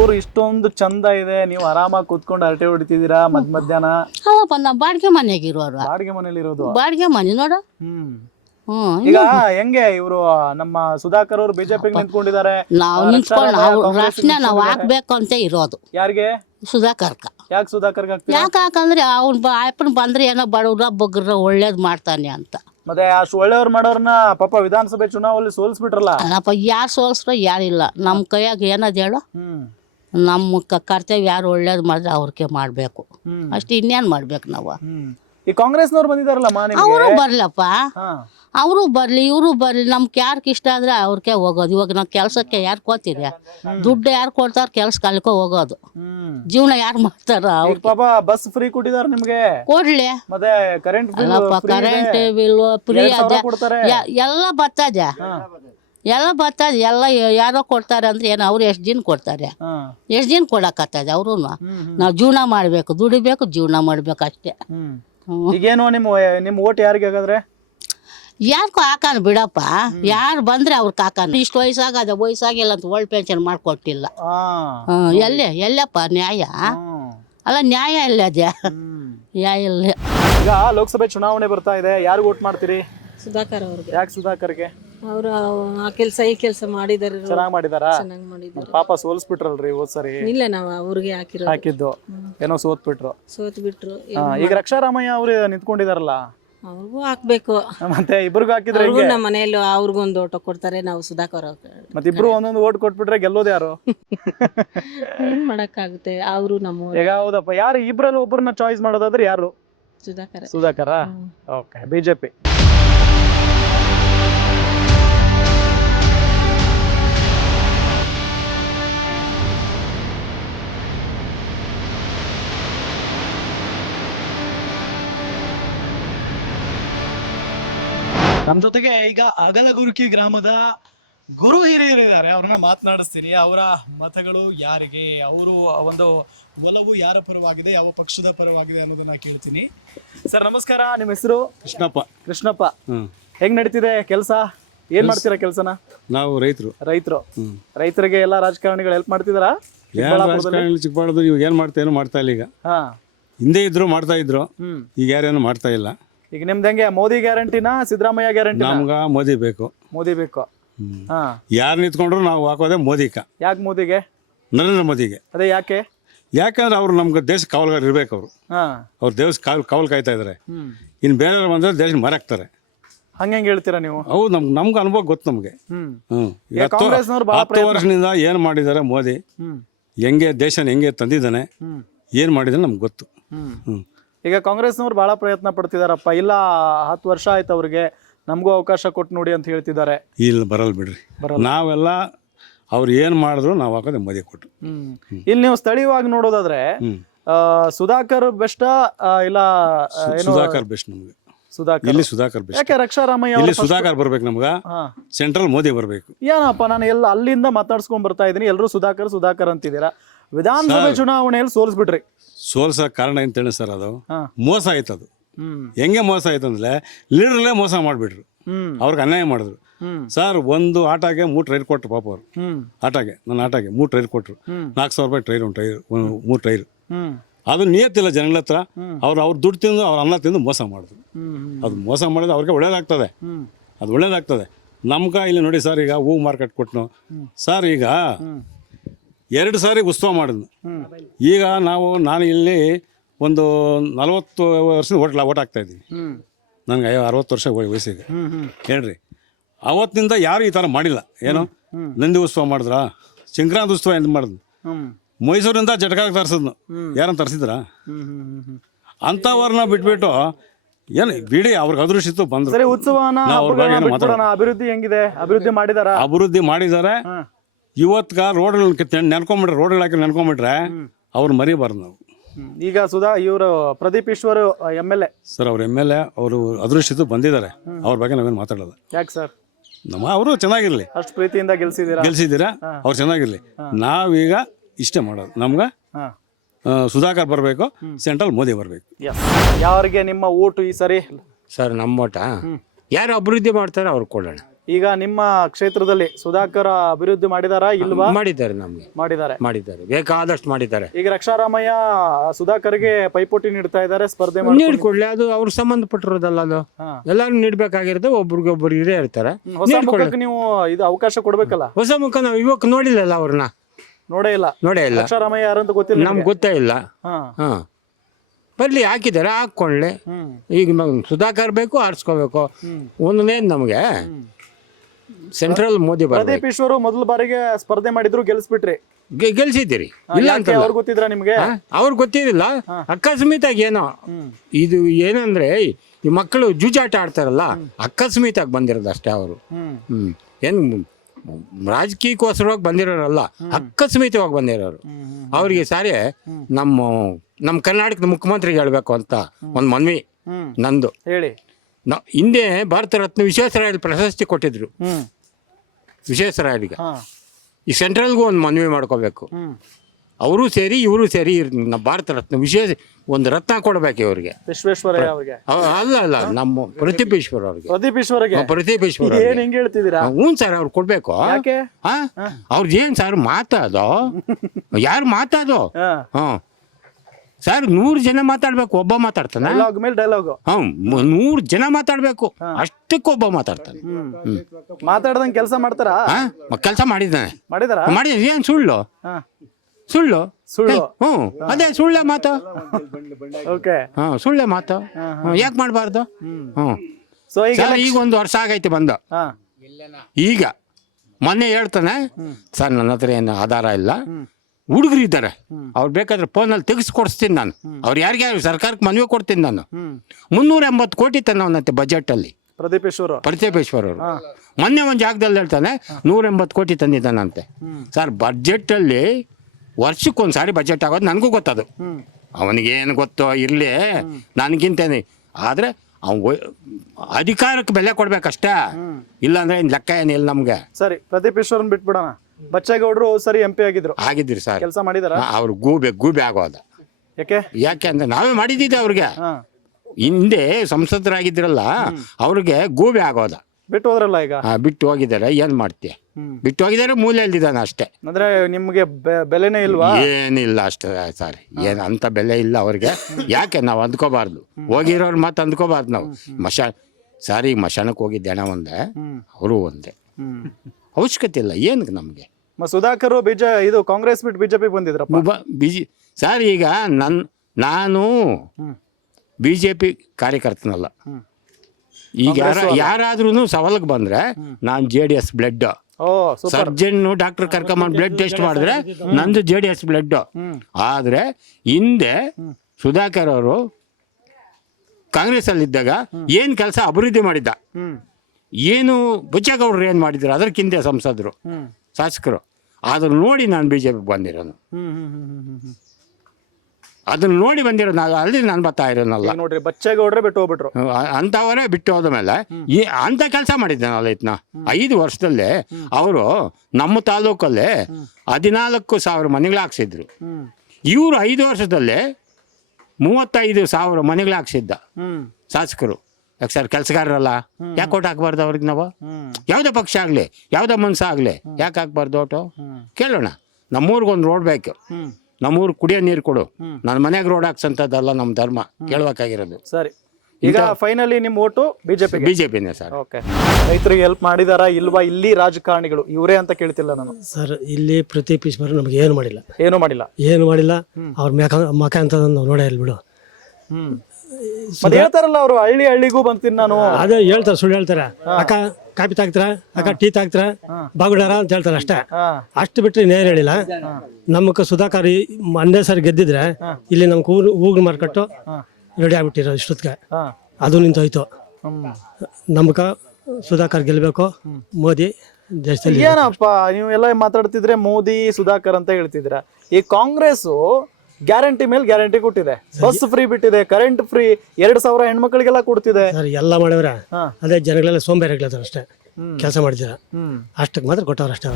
ಊರು ಇಷ್ಟೊಂದು ಚಂದ ಇದೆ, ನೀವು ಆರಾಮಾಗಿ ಕುತ್ಕೊಂಡು ಅರಟೆ ಹೊಡಿತಿದ್ದೀರಾ ಮಧ್ಯಾಹ್ನ. ಹೌದಪ್ಪ, ನಾವು ಬಾಡಿಗೆ ಮನೆಯಾಗ ಇರೋರು. ಬಾಡಿಗೆ ಮನೇಲಿ ಇರೋದು? ಬಾಡಿಗೆ ಮನೆ ನೋಡು. ಈಗ ಹೆಂಗೆ ಇವರು ನಮ್ಮ ಸುಧಾಕರ್ ಅವರು ಬಿಜೆಪಿಗೆ ನಿಂತ್ಕೊಂಡಿದ್ದಾರೆ, ನಾವು ನಿಂತ್ಕೊಂಡು ರಕ್ಷಣೆ ನಾವು ಹಾಕ್ಬೇಕು ಅಂತ ಇರೋದು. ಯಾರಿಗೆ? ಸುಧಾಕರ್ಕ. ಯಾಕೆ ಸುಧಾಕರ್? ಯಾಕಂದ್ರೆ ಅವ್ನ ಅಪ್ಪನ ಬಂದ್ರೆ ಏನೋ ಬಡವ್ರ ಬಗ್ರ ಒಳ್ಳೇದ್ ಮಾಡ್ತಾನೆ ಅಂತ. ಮತ್ತೆ ಅಷ್ಟು ಒಳ್ಳೆಯವ್ರು ಮಾಡೋರ್ನ ಪಾಪ ವಿಧಾನಸಭೆ ಚುನಾವಣೆ ಸೋಲ್ಸ್ಬಿಟ್ರಲ್ಲ. ಅಲ್ಲಪ್ಪ, ಯಾರು ಸೋಲ್ಸ್ರ ಯಾರಿಲ್ಲ. ನಮ್ಮ ಕೈಯಾಗ ಏನದ ಹೇಳು, ನಮ್ಮ ಕರ್ತವ್ಯ ಯಾರು ಒಳ್ಳೇದ್ ಮಾಡಿದ್ರೆ ಅವ್ರಿಗೆ ಮಾಡ್ಬೇಕು ಅಷ್ಟೇ, ಇನ್ನೇನ್ ಮಾಡ್ಬೇಕು ನಾವು. ಈ ಕಾಂಗ್ರೆಸ್ನವ್ರು ಬಂದಿದಾರಲ್ಲ, ಅವರು ಬರ್ಲಪ್ಪ, ಅವರು ಬರ್ಲಿ ಇವರು ಬರ್ಲಿ, ನಮ್ಗೆ ಯಾರ್ಗೆ ಇಷ್ಟ ಆದ್ರೆ ಅವ್ರಿಗೆ ಹೋಗೋದು. ಇವಾಗ ನಾವು ಕೆಲ್ಸಕ್ಕೆ ಯಾರು ಕೊಡ್ತೀರಿ? ದುಡ್ಡು ಯಾರು ಕೊಡ್ತಾರ ಕೆಲ್ಸಕ್ಕೆ ಅಲ್ಕೋ ಹೋಗೋದು. ಜೀವನ ಯಾರು ಮಾಡ್ತಾರ? ಅವ್ರ ಪಾಪ ಬಸ್ ಫ್ರೀ ಕೊಟ್ಟಿದಾರ ನಿಮ್ಗೆ. ಕೊಡ್ಲಿ. ಮತ್ತೆ ಕರೆಂಟ್ ಕರೆಂಟ್ ಬಿಲ್ ಫ್ರೀ ಅದೇ ಎಲ್ಲ ಬರ್ತದೆ, ಎಲ್ಲ ಬರ್ತದೆ. ಎಲ್ಲ ಯಾರೋ ಕೊಡ್ತಾರೆ ಅಂದ್ರೆ ಏನು, ಅವ್ರು ಎಷ್ಟು ದಿನ ಕೊಡ್ತಾರೆ? ಎಷ್ಟು ದಿನ ಕೊಡಕತ್ತದೆ? ಅವರು ನಾವು ಜೀವನ ಮಾಡ್ಬೇಕು, ದುಡಿಬೇಕು, ಜೀವನ ಮಾಡ್ಬೇಕು ಅಷ್ಟೇ. ಈಗೇನು ನಿಮ್ ಓಟ್ ಯಾರಿಗೆ ಹಾಗಾದ್ರೆ? ಯಾರ್ಕೋ ಹಾಕಾನ ಬಿಡಪ್ಪ, ಯಾರು ಬಂದ್ರೆ ಅವ್ರಿಗೆ ಹಾಕಾನ. ಇಷ್ಟು ವಯಸ್ಸಾಗಿಲ್ಲ ಅಂತ ಓಲ್ಡ್ ಪೆನ್ಷನ್ ಮಾಡ್ಕೊಟ್ಟಿಲ್ಲ. ಎಲ್ಲಪ್ಪ ನ್ಯಾಯ? ಅಲ್ಲ, ನ್ಯಾಯ ಇಲ್ಲ ಅದೇ, ನ್ಯಾಯ ಇಲ್ಲ. ಈಗ ಲೋಕಸಭೆ ಚುನಾವಣೆ ಬರ್ತಾ ಇದೆ, ಯಾರು ವೋಟ್ ಮಾಡ್ತೀರಿ? ಸುಧಾಕರ್ ಅವ್ರಿಗೆ. ಯಾಕೆ ಸುಧಾಕರ್ಗೆ? ಅವರು ಆ ಕೆಲಸ ಈ ಕೆಲಸ ಮಾಡಿದಾರೆ, ಚೆನ್ನಾಗಿ ಮಾಡಿದಾರ. ಪಾಪ ಸೋಲ್ಸ್ಬಿಟ್ರಲ್ರಿ ಹೋದ್ ಸರಿ. ಇಲ್ಲ, ನಾವು ಅವ್ರಿಗೆ ಹಾಕಿದ್ದು ಏನೋ ಸೋತ್ ಬಿಟ್ರು. ಈಗ ರಕ್ಷಾರಾಮಯ್ಯ ಅವ್ರು ನಿಂತ್ಕೊಂಡಿದಾರಲ್ಲ, ಅವ್ರಿಗೂ ಹಾಕ್ಬೇಕು. ಮತ್ತೆ ಇಬ್ರಿಗೂ ಹಾಕಿದ್ರೆ ನಮ್ಮ ಮನೆಯಲ್ಲಿ ಅವ್ರಿಗೂ ಒಂದು ಓಟ್ ಕೊಡ್ತಾರೆ, ನಾವು ಸುಧಾಕರ್. ಮತ್ತೆ ಇಬ್ರು ಒಂದೊಂದು ಓಟ್ ಕೊಟ್ಬಿಟ್ರೆ ಗೆಲ್ಲೋದು ಯಾರು? ಏನ್ ಮಾಡಕ್ಕಾಗುತ್ತೆ, ಅವರು ನಮ್ಮ. ಈಗ ಹೌದಪ್ಪ, ಯಾರು ಇಬ್ರಲ್ಲಿ ಒಬ್ಬರನ್ನ ಚಾಯ್ಸ್ ಮಾಡೋದಾದ್ರೆ ಯಾರು? ಸುಧಾಕರ. Okay, BJP. ನಮ್ಮ ಜೊತೆಗೆ ಈಗ ಅಗಲಗುರುಕಿ ಗ್ರಾಮದ ಗುರು ಹಿರಿಯರಿದ್ದಾರೆ, ಅವ್ರನ್ನ ಮಾತನಾಡಿಸ್ತೀನಿ. ಅವರ ಮತಗಳು ಯಾರಿಗೆ, ಅವರು ಒಂದು ಒಲವು ಯಾರ ಪರವಾಗಿದೆ, ಯಾವ ಪಕ್ಷದ ಪರವಾಗಿದೆ ಅನ್ನೋದನ್ನ ಕೇಳ್ತೀನಿ. ಸರ್ ನಮಸ್ಕಾರ, ನಿಮ್ಮ ಹೆಸರು? ಕೃಷ್ಣಪ್ಪ. ಹೆಂಗ್ ನಡೀತಿದೆ ಕೆಲಸ? ಏನ್ ಮಾಡ್ತೀರಾ ಕೆಲಸನ? ನಾವು ರೈತರು. ರೈತರಿಗೆ ಎಲ್ಲಾ ರಾಜಕಾರಣಿಗಳು ಹೆಲ್ಪ್ ಮಾಡ್ತಿದಾರಾ? ಚಿಕ್ಕಬಳ್ಳಾಪುರದಲ್ಲಿ ಇವಾಗ ಏನ್ ಮಾಡ್ತಾ ಇಲ್ಲ. ಈಗ ಹಿಂದೆ ಇದ್ರು ಮಾಡ್ತಾ ಇದ್ರು, ಈಗ ಯಾರೇನು ಮಾಡ್ತಾ ಇಲ್ಲ. ಈಗ ನಿಮ್ದು ಹೆಂಗೆ, ಮೋದಿ ಗ್ಯಾರಂಟಿನಾ ಸಿದ್ದರಾಮಯ್ಯ ಗ್ಯಾರಂಟಿ? ನಮ್ಗ ಮೋದಿ ಬೇಕು. ಯಾರು ನಿಂತ್ಕೊಂಡ್ರು ನಾವು ಹಾಕೋದೆ ಮೋದಿಕ. ಯಾಕೆ ಮೋದಿಗೆ? ನರೇಂದ್ರ ಮೋದಿಗೆ. ಅದೇ ಯಾಕೆ? ಯಾಕಂದ್ರೆ ಅವ್ರು ನಮ್ಗೆ ದೇಶ ಕಾವಲ್ಗಾರ ಇರ್ಬೇಕು. ಅವ್ರು ದೇಶ ಕಾವಲ್ ಕಾಯ್ತಾ ಇದಾರೆ. ಇನ್ ಬೇರೆಯವ್ರು ಬಂದ್ರೆ ದೇಶ ಮರಾಕ್ತಾರೆ. ಹಂಗೆ ಹೇಳ್ತೀರಾ ನೀವು? ಹೌದು, ನಮ್ಗೆ ಅನುಭವ ಗೊತ್ತು ನಮ್ಗೆ. ಕಾಂಗ್ರೆಸ್ನವ್ರು 10 ವರ್ಷದಿಂದ ಏನ್ ಮಾಡಿದಾರೆ ಮೋದಿ, ಹೆಂಗೆ ದೇಶನ ಹೆಂಗೆ ತಂದಿದ್ದಾನೆ, ಏನ್ ಮಾಡಿದಾನೆ ನಮ್ಗೆ ಗೊತ್ತು. ಈಗ ಕಾಂಗ್ರೆಸ್ನವ್ರು ಬಹಳ ಪ್ರಯತ್ನ ಪಡ್ತಿದಾರಪ್ಪ, ಇಲ್ಲ 10 ವರ್ಷ ಆಯ್ತು ಅವ್ರಿಗೆ, ನಮಗೂ ಅವಕಾಶ ಕೊಟ್ಟು ನೋಡಿ ಅಂತ ಹೇಳ್ತಿದ್ದಾರೆ. ಇಲ್ಲ, ಬರಲ್ಲ ಬಿಡ್ರಿ. ನಾವೆಲ್ಲ ಅವ್ರು ಏನ್ ಮಾಡಿದ್ರು ನಾವು ಹಾಕೋದೆ ಮೋದಿ ಕೊಟ್ಟು. ಇಲ್ಲಿ ನೀವು ಸ್ಥಳೀಯವಾಗಿ ನೋಡೋದಾದ್ರೆ ಸುಧಾಕರ್ ಬೆಸ್ಟ್ ಇಲ್ಲ? ಸುಧಾಕರ್ ಬೆಸ್ಟ್ ನಮ್ಗೆ. ಇಲ್ಲಿ ಸುಧಾಕರ್ ಬೆಸ್ಟ್. ಯಾಕೆ ರಕ್ಷಾರಾಮಯ್ಯ? ಇಲ್ಲಿ ಸುಧಾಕರ್ ಬರ್ಬೇಕು ನಮ್ಗ, ಸೆಂಟ್ರಲ್ ಮೋದಿ ಬರ್ಬೇಕು. ಏನಪ್ಪ, ನಾನು ಎಲ್ಲ ಅಲ್ಲಿಂದ ಮಾತಾಡ್ಸ್ಕೊಂಡ್ ಬರ್ತಾ ಇದೀನಿ, ಎಲ್ಲರೂ ಸುಧಾಕರ್ ಅಂತಿದ್ದೀರಾ. ವಿಧಾನಸಭೆ ಚುನಾವಣೆಯಲ್ಲಿ ಸೋಲ್ಸ್ಬಿಟ್ರಿ. ಸೋಲ್ಸಕ್ ಕಾರಣ ಅಂತೇಳಿ ಸರ್, ಅದು ಮೋಸ ಆಯ್ತದು. ಹೆಂಗೆ ಮೋಸ ಆಯ್ತಂದ್ರೆ ಲೀಡರ್ಲೇ ಮೋಸ ಮಾಡ್ಬಿಟ್ರು, ಅವ್ರಿಗೆ ಅನ್ಯಾಯ ಮಾಡಿದ್ರು. ಸರ್, ಒಂದು ಆಟೋಗೆ 3 ಟೈರ್ ಕೊಟ್ರು ಪಾಪ ಅವ್ರು. ನನ್ನ ಆಟೋಗೆ 3 ಟೈರ್ ಕೊಟ್ರು. 4,000 ರೂಪಾಯಿ ಟೈರ್, 3 ಟೈರ್. ಅದು ನಿಯತ್ತಿಲ್ಲ ಜನಗಳ ಹತ್ರ. ಅವ್ರ ದುಡ್ಡು ತಿಂದು, ಅವ್ರ ಅನ್ನ ತಿಂದು ಮೋಸ ಮಾಡಿದ್ರು. ಅದು ಮೋಸ ಮಾಡಿದ್ರೆ ಅವ್ರಿಗೆ ಒಳ್ಳೇದಾಗ್ತದೆ, ಅದು ಒಳ್ಳೇದಾಗ್ತದೆ. ನಮ್ಗೆ ಇಲ್ಲಿ ನೋಡಿ ಸರ್, ಈಗ ಹೂ ಮಾರ್ಕೆಟ್ ಕೊಟ್ಟನು ಸರ್, ಈಗ 2 ಸಾರಿ ಉತ್ಸವ ಮಾಡಿದ್ನು. ಈಗ ನಾನು ಇಲ್ಲಿ ಒಂದು 40 ವರ್ಷದ ಓಟ್ ಹಾಕ್ತಾ ಇದ್ದೀನಿ. ನನಗೆ 60 ವರ್ಷ ವಯಸ್ಸಿಗೆ. ಹೇಳ್ರಿ, ಅವತ್ತಿನಿಂದ ಯಾರು ಈ ಥರ ಮಾಡಿಲ್ಲ. ಏನು ನಂದಿ ಉತ್ಸವ ಮಾಡಿದ್ರ, ಸಂಕ್ರಾಂತಿ ಉತ್ಸವ ಎಂತ ಮಾಡಿದ್ನು, ಮೈಸೂರಿಂದ ಜಟಕಾಗ ತರಿಸಿದ್ನು. ಯಾರನ್ನ ತರಿಸಿದ್ರ? ಅಂಥವ್ರನ್ನ ಬಿಟ್ಬಿಟ್ಟು ಏನು ಬಿಡಿ, ಅವ್ರಿಗೆ ಅದೃಷ್ಟ ಇತ್ತು ಬಂದ್ರು. ಅಭಿವೃದ್ಧಿ ಹೆಂಗಿದೆ? ಅಭಿವೃದ್ಧಿ ಮಾಡಿದ್ದಾರೆ. ಇವತ್ಗ ರೋಡ್ಗಳು ನೆನ್ಕೊಂಬಿಟ್ರೆ, ರೋಡ್ಗಳು ಹಾಕಿ ನೆನ್ಕೊಂಬಿಟ್ರೆ ಅವ್ರು ಮರಿಬಾರ್ದು ನಾವು. ಈಗ ಇವರು ಪ್ರದೀಪ್ ಈಶ್ವರ್ MLA ಸರ್, ಅವ್ರ MLA ಅವರು ಅದೃಷ್ಟ ಬಂದಿದ್ದಾರೆ. ಅವ್ರ ಬಗ್ಗೆ ನಾವೇನು ಮಾತಾಡೋದು. ಯಾಕೆ ಸರ್? ಅವರು ಚೆನ್ನಾಗಿರ್ಲಿ, ಅಷ್ಟು ಪ್ರೀತಿಯಿಂದ ಗೆಲ್ಸಿದ್ದೀರಾ, ಅವ್ರು ಚೆನ್ನಾಗಿರ್ಲಿ. ನಾವೀಗ ಇಷ್ಟೇ ಮಾಡೋದು, ನಮ್ಗೆ ಸುಧಾಕರ್ ಬರಬೇಕು, ಸೆಂಟ್ರಲ್ ಮೋದಿ ಬರಬೇಕು. ಯಾರಿಗೆ ನಿಮ್ಮ ಓಟು ಈ ಸರಿ? ಸರ್, ನಮ್ಮ ಓಟ ಯಾರು ಅಭಿವೃದ್ಧಿ ಮಾಡ್ತಾರೆ ಅವ್ರು ಕೊಡೋಣ. ಈಗ ನಿಮ್ಮ ಕ್ಷೇತ್ರದಲ್ಲಿ ಸುಧಾಕರ್ ಅಭಿವೃದ್ಧಿ ಮಾಡಿದಾರಾ ಇಲ್ವಾ? ಮಾಡಿದ್ದಾರೆ, ನಮ್ಗೆ ಮಾಡಿದ್ದಾರೆ, ಬೇಕಾದಷ್ಟು ಮಾಡಿದ್ದಾರೆ. ಈಗ ರಕ್ಷಾರಾಮಯ್ಯ ಸುಧಾಕರ್ಗೆ ಪೈಪೋಟಿ ನೀಡ್ತಾ ಇದ್ದಾರೆ, ಸ್ಪರ್ಧೆ ನೀಡ್ಕೊಳ್ಳಿ, ಅದು ಅವ್ರಿಗೆ ಸಂಬಂಧಪಟ್ಟಿರೋದಲ್ಲ. ಅದು ಎಲ್ಲಾರು ನೀಡ್ಬೇಕಾಗಿರೋದು, ಒಬ್ರಿಗೊಬ್ರು ಇರೇ ಇರ್ತಾರೆ. ಹೊಸ ಮುಖಕ್ಕೆ ನೀವು ಇದು ಅವಕಾಶ ಕೊಡ್ಬೇಕಲ್ಲ. ಹೊಸ ಮುಖ ನಾವು ಇವಾಗ ನೋಡಿಲ್ಲಲ್ಲ, ಅವ್ರನ್ನ ನೋಡೇ ಇಲ್ಲ. ರಕ್ಷಾರಾಮಯ್ಯ ಯಾರಂತ ಗೊತ್ತಿಲ್ಲ, ನಮ್ಗೆ ಗೊತ್ತೇ ಇಲ್ಲ. ಬರ್ಲಿ, ಹಾಕಿದ್ದಾರೆ, ಹಾಕೊಳ್ಳಿ. ಈಗ ಸುಧಾಕರ್ ಬೇಕು, ಆರಿಸ್ಕೋಬೇಕು. ಒಂದನೇನು ನಮಗೆ ಸೆಂಟ್ರಲ್ ಮೋದಿ ಪ್ರದೀಪ್ ಈಶ್ವರ್ ಮೊದಲ ಬಾರಿಗೆ ಸ್ಪರ್ಧೆ ಮಾಡಿದ್ರು, ಗೆಲ್ಸ್ಬಿಟ್ರಿ. ಗೆಲ್ಸಿದ್ದೀರಿ, ಇಲ್ಲ ಅಂತ ಗೊತ್ತಿದ್ರ ನಿಮ್ಗೆ? ಅವ್ರಿಗೆ ಗೊತ್ತಿದ್ದಿಲ್ಲ, ಅಕಸ್ಮಾತಾಗಿ ಏನೋ. ಇದು ಏನಂದ್ರೆ, ಈ ಮಕ್ಕಳು ಜೂಜಾಟ ಆಡ್ತಾರಲ್ಲ, ಅಕಸ್ಮಾತಾಗಿ ಬಂದಿರೋದು ಅಷ್ಟೇ. ಅವರು ಏನು ರಾಜಕೀಯಕ್ಕೋಸ್ಕರವಾಗಿ ಬಂದಿರೋರಲ್ಲ, ಅಕಸ್ಮಿತವಾಗಿ ಬಂದಿರೋರು. ಅವ್ರಿಗೆ ಸಾರಿ ನಮ್ಮ ಕರ್ನಾಟಕದ ಮುಖ್ಯಮಂತ್ರಿಗೆ ಹೇಳ್ಬೇಕು ಅಂತ ಒಂದು ಮನವಿ ನಂದು. ಹೇಳಿ. ಹಿಂದೆ ಭಾರತ ರತ್ನ ವಿಶ್ವೇಶ್ವರಯ್ಯ ಪ್ರಶಸ್ತಿ ಕೊಟ್ಟಿದ್ರು. ವಿಶ್ವೇಶ್ವರಯ್ಯಗೆ ಈ ಸೆಂಟ್ರಲ್ಗೂ ಒಂದು ಮನವಿ ಮಾಡ್ಕೋಬೇಕು. ಅವರು ಸೇರಿ ಇವರು ಸೇರಿ ಭಾರತ ರತ್ನ ಒಂದು ರತ್ನ ಕೊಡ್ಬೇಕು ಇವ್ರಿಗೆ. ವಿಶ್ವೇಶ್ವರಯ್ಯ ಅವ್ರಿಗೆ ಅಲ್ಲ, ನಮ್ಮ ಪ್ರದೀಪ್ ಈಶ್ವರ್ ಅವ್ರಿಗೆ. ಪ್ರದೀಪ್ ಈಶ್ವರ್ ಹೆಂಗ್ ಹೇಳ್ತಿದ್ದೀರಾ? ಹ್ಞೂ ಸರ್, ಅವ್ರು ಕೊಡ್ಬೇಕು. ಅವ್ರದ್ದು ಏನ್ ಸರ್ ಮಾತಾಡೋ, ಯಾರು ಮಾತಾಡೋ? ಸರ್, 100 ಜನ ಮಾತಾಡ್ಬೇಕು, ಒಬ್ಬ ಮಾತಾಡ್ತಾನೆ. 100 ಜನ ಮಾತಾಡ್ಬೇಕು, ಅಷ್ಟಕ್ಕೆ ಒಬ್ಬ ಮಾತಾಡ್ತಾನೆ. ಮಾತಾಡ್ದಂಗೆ ಕೆಲಸ ಮಾಡ್ತಾರಾ? ಕೆಲಸ ಮಾಡಿದ್ದಾನೆ. ಏನ್ ಸುಳ್ಳು? ಅದೇ ಸುಳ್ಳೆ ಮಾತು. ಸುಳ್ಳೆ ಮಾತು ಯಾಕೆ ಮಾಡಬಾರ್ದು? ಈಗ 1 ವರ್ಷ ಆಗೈತೆ ಬಂದು. ಈಗ ಮೊನ್ನೆ ಹೇಳ್ತಾನೆ, ಸರ್ ನನ್ನ ಹತ್ರ ಏನು ಆಧಾರ ಇಲ್ಲ, ಹುಡುಗರು ಇದ್ದಾರೆ, ಅವ್ರು ಬೇಕಾದ್ರೆ ಫೋನಲ್ಲಿ ತೆಗೆಸ್ಕೊಡ್ಸ್ತೀನಿ ನಾನು, ಅವ್ರು ಯಾರಿಗಾರು ಸರ್ಕಾರಕ್ಕೆ ಮನವಿ ಕೊಡ್ತೀನಿ ನಾನು. 380 ಕೋಟಿ ತಂದವನಂತೆ ಬಜೆಟ್ ಅಲ್ಲಿ ಪ್ರದೀಪ್ ಈಶ್ವರ್ ಅವರು. ಮೊನ್ನೆ ಒಂದು ಜಾಗದಲ್ಲಿ ಹೇಳ್ತಾನೆ 180 ಕೋಟಿ ತಂದಿದ್ದಾನಂತೆ. ಸರ್, ಬಜೆಟ್ ಅಲ್ಲಿ ವರ್ಷಕ್ಕೊಂದ್ಸಾರಿ ಬಜೆಟ್ ಆಗೋದು ನನಗೂ ಗೊತ್ತದು. ಅವನಿಗೇನು ಗೊತ್ತೋ ಇರ್ಲಿ, ನನಗಿಂತೇನೆ. ಆದ್ರೆ ಅಧಿಕಾರಕ್ಕೆ ಬೆಲೆ ಕೊಡ್ಬೇಕಷ್ಟೇ, ಇಲ್ಲಾಂದ್ರೆ ಇನ್ ಲೆಕ್ಕ ಏನಿಲ್ಲ ನಮ್ಗೆ. ಸರಿ, ಪ್ರದೀಪ್ ಈಶ್ವರನ್ ಬಿಟ್ಬಿಡೋಣ. ಬಚ್ಚೇಗೌಡರು ಸರಿ MP ಆಗಿದ್ರಿ ಸರ್. ಕೆಲಸ ಮಾಡಿದಾರ? ಅವ್ರು ಗೂಬೆ ಆಗೋದ. ಯಾಕೆ ಅಂದ್ರೆ ನಾವೇ ಮಾಡಿದ್ದಿದ್ದೆ ಅವ್ರಿಗೆ. ಹಿಂದೆ ಸಂಸದರಾಗಿದ್ರಲ್ಲ, ಅವ್ರಿಗೆ ಗೂಬೆ ಆಗೋದ. ಬಿಟ್ಟು ಹೋದ್ರಲ್ಲ ಈಗ. ಬಿಟ್ಟು ಹೋಗಿದ್ದಾರೆ, ಏನ್ ಮಾಡ್ತೀಯ? ಬಿಟ್ಟು ಹೋಗಿದ್ದಾರೆ, ಮೂಲೆ ಇಲ್ದಿದ್ದಾನೆ ಅಷ್ಟೇ. ಅಂದ್ರೆ ನಿಮ್ಗೆ ಬೆಲೆನೇ ಇಲ್ವಾ? ಏನಿಲ್ಲ ಅಷ್ಟೇ ಸರ್, ಏನ್ ಅಂತ ಬೆಲೆ ಇಲ್ಲ ಅವ್ರಿಗೆ. ಯಾಕೆ ನಾವು ಅಂದ್ಕೋಬಾರ್ದು, ಹೋಗಿರೋರು ಮಾತು ಅಂದ್ಕೋಬಾರ್ದು ನಾವು. ಸರ್ ಈಗ ಮಶಾನಕ್ಕೆ ಹೋಗಿದ್ದೆ ಹಣ ಒಂದೇ, ಅವರು ಒಂದೇ, ಅವಶ್ಯಕತೆ ಇಲ್ಲ ಏನಕ್ಕೆ ನಮ್ಗೆ. ಸುಧಾಕರ್ ಇದು ಕಾಂಗ್ರೆಸ್ ಬಿಟ್ಟು ಬಿಜೆಪಿ ಬಂದಿದ್ರಪ್ಪ. ಸರ್ ಈಗ ನಾನು BJP ಕಾರ್ಯಕರ್ತನಲ್ಲ. ಈಗ ಯಾರಾದ್ರೂ ಸವಾಲಿಗೆ ಬಂದ್ರೆ ನಾನು JDS ಬ್ಲಡ್. ಸರ್ಜನ್ ಡಾಕ್ಟರ್ ಕರ್ಕೊಂಬಂದು ಬ್ಲಡ್ ಟೆಸ್ಟ್ ಮಾಡಿದ್ರೆ ನಂದು JDS ಬ್ಲಡ್. ಆದ್ರೆ ಹಿಂದೆ ಸುಧಾಕರ್ ಅವರು ಕಾಂಗ್ರೆಸ್ ಅಲ್ಲಿ ಇದ್ದಾಗ ಏನ್ ಕೆಲಸ ಅಭಿವೃದ್ಧಿ ಮಾಡಿದ್ದ, ಏನು ಬಚ್ಚೇಗೌಡರು ಏನ್ ಮಾಡಿದ್ರು, ಅದಕ್ಕಿಂತ ಸಂಸದರು ಶಾಸಕರು. ಅದನ್ನ ನೋಡಿ ನಾನು BJP ಬಂದಿರೋನು, ಅದನ್ನ ನೋಡಿ ಬಂದಿರೋದು. ಅಲ್ಲಿ ನಾನು ಬರ್ತಾ ಇರೋನಲ್ಲ. ನೋಡ್ರಿ, ಬಚ್ಚೇಗೌಡ್ರೆ ಬಿಟ್ಟು ಹೋಗ್ಬಿಟ್ರು. ಅಂತವರೇ ಬಿಟ್ಟು ಹೋದ ಮೇಲೆ ಅಂತ ಕೆಲಸ ಮಾಡಿದ್ದಾನಲ್ಲ ಇತ್ನ 5 ವರ್ಷದಲ್ಲೇ. ಅವರು ನಮ್ಮ ತಾಲೂಕಲ್ಲೇ 14,000 ಮನೆಗಳು ಹಾಕ್ಸಿದ್ರು. ಇವರು 5 ವರ್ಷದಲ್ಲೇ 35,000 ಮನೆಗಳು ಹಾಕ್ಸಿದ್ದ ಶಾಸಕರು. ಯಾಕೆ ಸರ್ ಕೆಲಸಗಾರರಲ್ಲ, ಯಾಕೆ ಓಟ್ ಹಾಕ್ಬಾರ್ದು ಅವ್ರಿಗೆ ನಾವು? ಯಾವುದೇ ಪಕ್ಷ ಆಗಲಿ, ಯಾವುದೇ ಮನ್ಸ ಆಗಲಿ, ಯಾಕೆ ಹಾಕ್ಬಾರ್ದು ಓಟು? ಕೇಳೋಣ. ನಮ್ಮೂರಿಗೊಂದು ರೋಡ್ ಬೇಕು, ನಮ್ಮೂರು ಕುಡಿಯೋ ನೀರು ಕೊಡು, ನನ್ನ ಮನೆಗೆ ರೋಡ್ ಹಾಕ್ಸಂತದ್ದಲ್ಲ ನಮ್ಮ ಧರ್ಮ ಕೇಳಬೇಕಾಗಿರೋದು. ಸರಿ, ಈಗ ಫೈನಲಿ ನಿಮ್ಮ ಓಟು ಬಿಜೆಪಿನೇ ಸರ್. ಓಕೆ, ರೈತರಿಗೆ ಹೆಲ್ಪ್ ಮಾಡಿದಾರಾ ಇಲ್ವಾ ಇಲ್ಲಿ ರಾಜಕಾರಣಿಗಳು ಇವರೇ ಅಂತ ಕೇಳ್ತಿಲ್ಲ ನಾನು. ಸರ್ ಇಲ್ಲಿ ಪ್ರದೀಪ್ ಈಶ್ವರ್ ನಮ್ಗೆ ಏನು ಮಾಡಿಲ್ಲ, ಏನು ಮಾಡಿಲ್ಲ. ಅವ್ರ ಮಕ ಅಂತ ನಾವು ನೋಡೇ ಇಲ್ಲ ಬಿಡು. ಹೇಳ್ತಾರಲ್ಲ ಅವರು, ಹಳ್ಳಿಗೂ ಬಂತೀನಿ ನಾನು. ಅದೇ ಹೇಳ್ತಾರೆ, ಸುಳ್ಳು ಹೇಳ್ತಾರೆ. ಅಕ್ಕ ಕಾಫಿ ತಾಗ್ತಾರ, ಅಕ್ಕ ಟೀ ತಾಗ್ತಾರ, ಬಾಗುಡಾರ ಅಂತ ಹೇಳ್ತಾರೆ ಅಷ್ಟೇ. ಅಷ್ಟು ಬಿಟ್ರೆ ಇನ್ನೇನು ಹೇಳಿಲ್ಲ. ನಮಗ ಸುಧಾಕರ್ ಒಂದೇ ಸರಿ ಗೆದ್ದಿದ್ರೆ ಇಲ್ಲಿ ನಮ್ಗೆ ಹೂಗಳು ಮಾರ್ಕಟ್ಟು ರೆಡಿ ಆಗ್ಬಿಟ್ಟಿರೋ ಇಷ್ಟೊತ್ತಿಗೆ. ಅದು ನಿಂತೋಯ್ತು. ನಮ್ಗ ಸುಧಾಕರ್ ಗೆಲ್ಬೇಕು, ಮೋದಿ ದೇಶದಲ್ಲಿ. ಏನಪ್ಪ ನೀವೆಲ್ಲ ಮಾತಾಡ್ತಿದ್ರೆ ಮೋದಿ ಸುಧಾಕರ್ ಅಂತ ಹೇಳ್ತಿದ್ರ. ಈ ಕಾಂಗ್ರೆಸ್ ಗ್ಯಾರಂಟಿ ಮೇಲೆ ಗ್ಯಾರಂಟಿ ಕೊಟ್ಟಿದೆ, ಬಸ್ ಫ್ರೀ ಬಿಟ್ಟಿದೆ, ಕರೆಂಟ್ ಫ್ರೀ, 2,000 ಹೆಣ್ಮಕ್ಳಿಗೆಲ್ಲ ಕೊಡ್ತಿದೆ. ಎಲ್ಲ ಮಾಡಿದ್ರ ಅದೇ ಜನಗಳೆಲ್ಲ ಸೋಂಬೇರಿಗಳಾರ ಅಷ್ಟೇ, ಕೆಲಸ ಮಾಡಿದಿರ ಅಷ್ಟಕ್ಕೆ ಮಾತ್ರ ಕೊಟ್ಟವ್ರ ಅಷ್ಟೇ.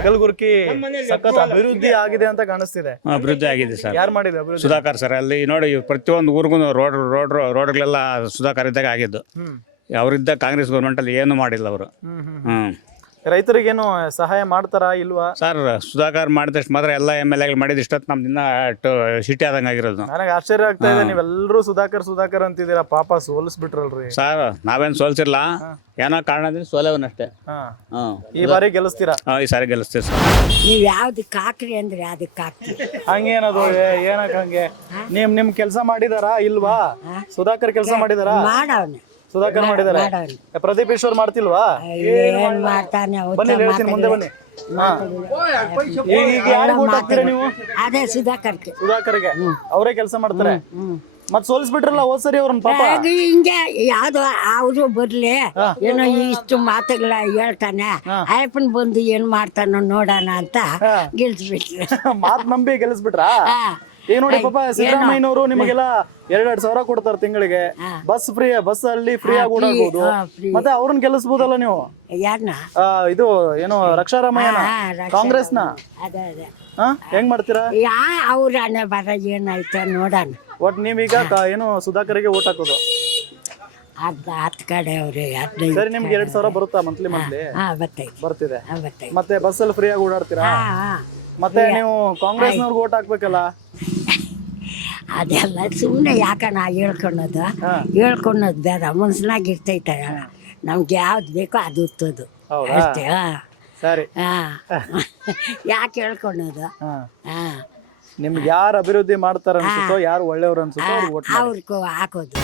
ಅಗಲಗುರ್ಕಿ ಸಖತ್ ಅಭಿವೃದ್ಧಿ ಆಗಿದೆ ಅಂತ ಕಾಣಿಸ್ತಿದೆ. ಅಭಿವೃದ್ಧಿ ಆಗಿದೆ ಸರ್. ಯಾರು ಮಾಡಿದೆ ಅಭಿವೃದ್ಧಿ? ಸುಧಾಕರ್ ಸರ್. ಅಲ್ಲಿ ನೋಡಿ ಪ್ರತಿಯೊಂದು ಊರಿಗೂ ರೋಡ್ಗಳೆಲ್ಲ ಸುಧಾಕರ್ ಇದ್ದಾಗ ಆಗಿದ್ದು. ಅವರಿದ್ದ ಕಾಂಗ್ರೆಸ್ ಗೌರ್ಮೆಂಟ್ ಅಲ್ಲಿ ಏನು ಮಾಡಿಲ್ಲ ಅವರು. ರೈತರಿಗೇನು ಸಹಾಯ ಮಾಡ್ತಾರಾ ಇಲ್ವಾ? ಸರ್ ಸುಧಾಕರ್ ಮಾಡಿದಷ್ಟು ಮಾತ್ರ ಎಲ್ಲ MLA ಮಾಡಿದಷ್ಟೊತ್ತು ನಮ್ದಿನ್ನ ಸಿಟಿ ಆದಂಗೆ ಆಗಿರೋದು. ನನಗೆ ಆಶ್ಚರ್ಯ ಆಗ್ತಾ ಇದೆ, ನೀವೆಲ್ಲರೂ ಸುಧಾಕರ್ ಅಂತಿದ್ದೀರಾ, ಪಾಪ ಸೋಲಿಸ್ಬಿಟ್ರಲ್ರಿ. ಸರ್ ನಾವೇನು ಸೋಲ್ಸಿರ್ಲ, ಏನೋ ಕಾರಣದಿಂದ ಸೋಲವನಷ್ಟೇ. ಈ ಬಾರಿ ಗೆಲ್ಲಿಸ್ತೀರಾ? ಈ ಸಾರಿ ಗೆಲ್ಲಿಸ್ತೀವಿ ಸರ್. ನೀವು ಯಾವ್ದಕ್ಕೆ ಹಾಕ್ರಿ ಅಂದ್ರೆ ಅದಕ್ಕೆ ಹಾಕ್ತೀವಿ. ಹಂಗೇನದು, ಏನಕ್ಕೆ ಹಂಗೆ? ನಿಮ್ ಕೆಲಸ ಮಾಡಿದಾರಾ ಇಲ್ವಾ? ಸುಧಾಕರ್ ಕೆಲಸ ಮಾಡಿದಾರಾ? ಮಾಡವ್ನೆ, ಸುಧಾಕರ್ ಮಾಡಿದಾರೆ. ಪ್ರದೀಪ್ ಈಶ್ವರ್ ಮಾಡ್ತಿಲ್ವಾ? ಏನ್ ಮಾಡ್ತಾನೆ ಬನ್ನಿ ಹೇಳ್ತೀನಿ, ಮುಂದೆ ಬನ್ನಿ. ಈಗ ಯಾರಿಗೆ ವೋಟ್ ಹಾಕ್ತೀರಾ ನೀವು? ಅದೇ ಸುಧಾಕರ್ಗೆ. ಅವರೇ ಕೆಲಸ ಮಾಡ್ತಾರೆ. ಮತ್ ಸೋಲಿಸ್ಬಿಟ್ರಲ್ಲ ಹೋದ್ ಸರಿ ಅವ್ರನ್ನ ಪಾಪ. ಹಿಂಗೆ ಯಾವ್ದು ಅವರು ಬರ್ಲಿ ಏನೋ ಇಷ್ಟು ಮಾತುಗಳ ಹೇಳ್ತಾನೆ, ಅಯ್ಯಪ್ಪನ್ ಬಂದು ಏನ್ ಮಾಡ್ತಾನೋ ನೋಡೋಣ ಅಂತ ಗೆಲ್ಸ್ಬಿಟ್ರೆ. ಮಾತ್ ನಂಬಿ ಗೆಲ್ಲಿಸ್ಬಿಟ್ರಾ? ಈಗ ನೋಡಿ ಪಾಪ ಸಿದ್ದರಾಮಯ್ಯನವರು ನಿಮಗೆಲ್ಲ 2,000 ಕೊಡ್ತಾರೆ ತಿಂಗಳಿಗೆ. ಬಸ್ ಫ್ರೀ, ಬಸ್ ಅಲ್ಲಿ ಫ್ರೀ ಆಗಿ ಓಡಾಡ್ಬೋದು. ಮತ್ತೆ ಅವ್ರನ್ನ ಗೆಲ್ಲಿಸಬಹುದಲ್ಲ ನೀವು? ಯಾರನ್ನ? ಇದು ಏನು ರಕ್ಷಾರಾಮಯ್ಯನ, ಕಾಂಗ್ರೆಸ್ನ. ಹೆಂಗ್ ಮಾಡ್ತೀರಾ? ಅವ್ರ ಹಣೆ ಬರ ಏನಾಯ್ತ ನೋಡೋಣ. ಒಟ್ ನೀವೀಗ ಏನು ಸುಧಾಕರ್ಗೆ ಓಟ್ ಹಾಕೋದು? ಹತ್ತು ಕಡೆ ಅವ್ರೆ. ಸರಿ, ನಿಮ್ಗೆ 2,000 ಬರುತ್ತಾ ಮಂತ್ಲಿ? ಬರ್ತಿದೆ. ಮತ್ತೆ ಬಸ್ ಅಲ್ಲಿ ಫ್ರೀ ಆಗಿ ಓಡಾಡ್ತೀರಾ? ಮತ್ತೆ ನೀವು ಕಾಂಗ್ರೆಸ್ನವ್ರಿಗೆ ಓಟ್ ಹಾಕ್ಬೇಕಲ್ಲ? ಅದೆಲ್ಲ ಸುಮ್ಮನೆ ಯಾಕಣ್ಣ ಹೇಳ್ಕೊಳೋದು ಬೇಡ, ಮನ್ಸನಾಗ ಇರ್ತೈತೆ. ನಮ್ಗೆ ಯಾವ್ದು ಬೇಕೋ ಅದು ಉತ್ತೋದು ಅಷ್ಟೇ. ಸರಿ, ಯಾಕೆ ಹೇಳ್ಕೊಳೋದು? ನಿಮ್ಗೆ ಯಾರು ಅಭಿವೃದ್ಧಿ ಮಾಡ್ತಾರ ಅನ್ಸುತ್ತೋ, ಯಾರು ಒಳ್ಳೆಯವ್ರು ಅನ್ಸುತ್ತೋ ಅವ್ರಿಗೂ ಹಾಕೋದು.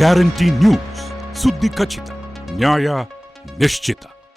ಗ್ಯಾರಂಟಿ ನ್ಯೂಸ್, ಸುದ್ದಿ ಖಚಿತ, ನ್ಯಾಯ ನಿಶ್ಚಿತ.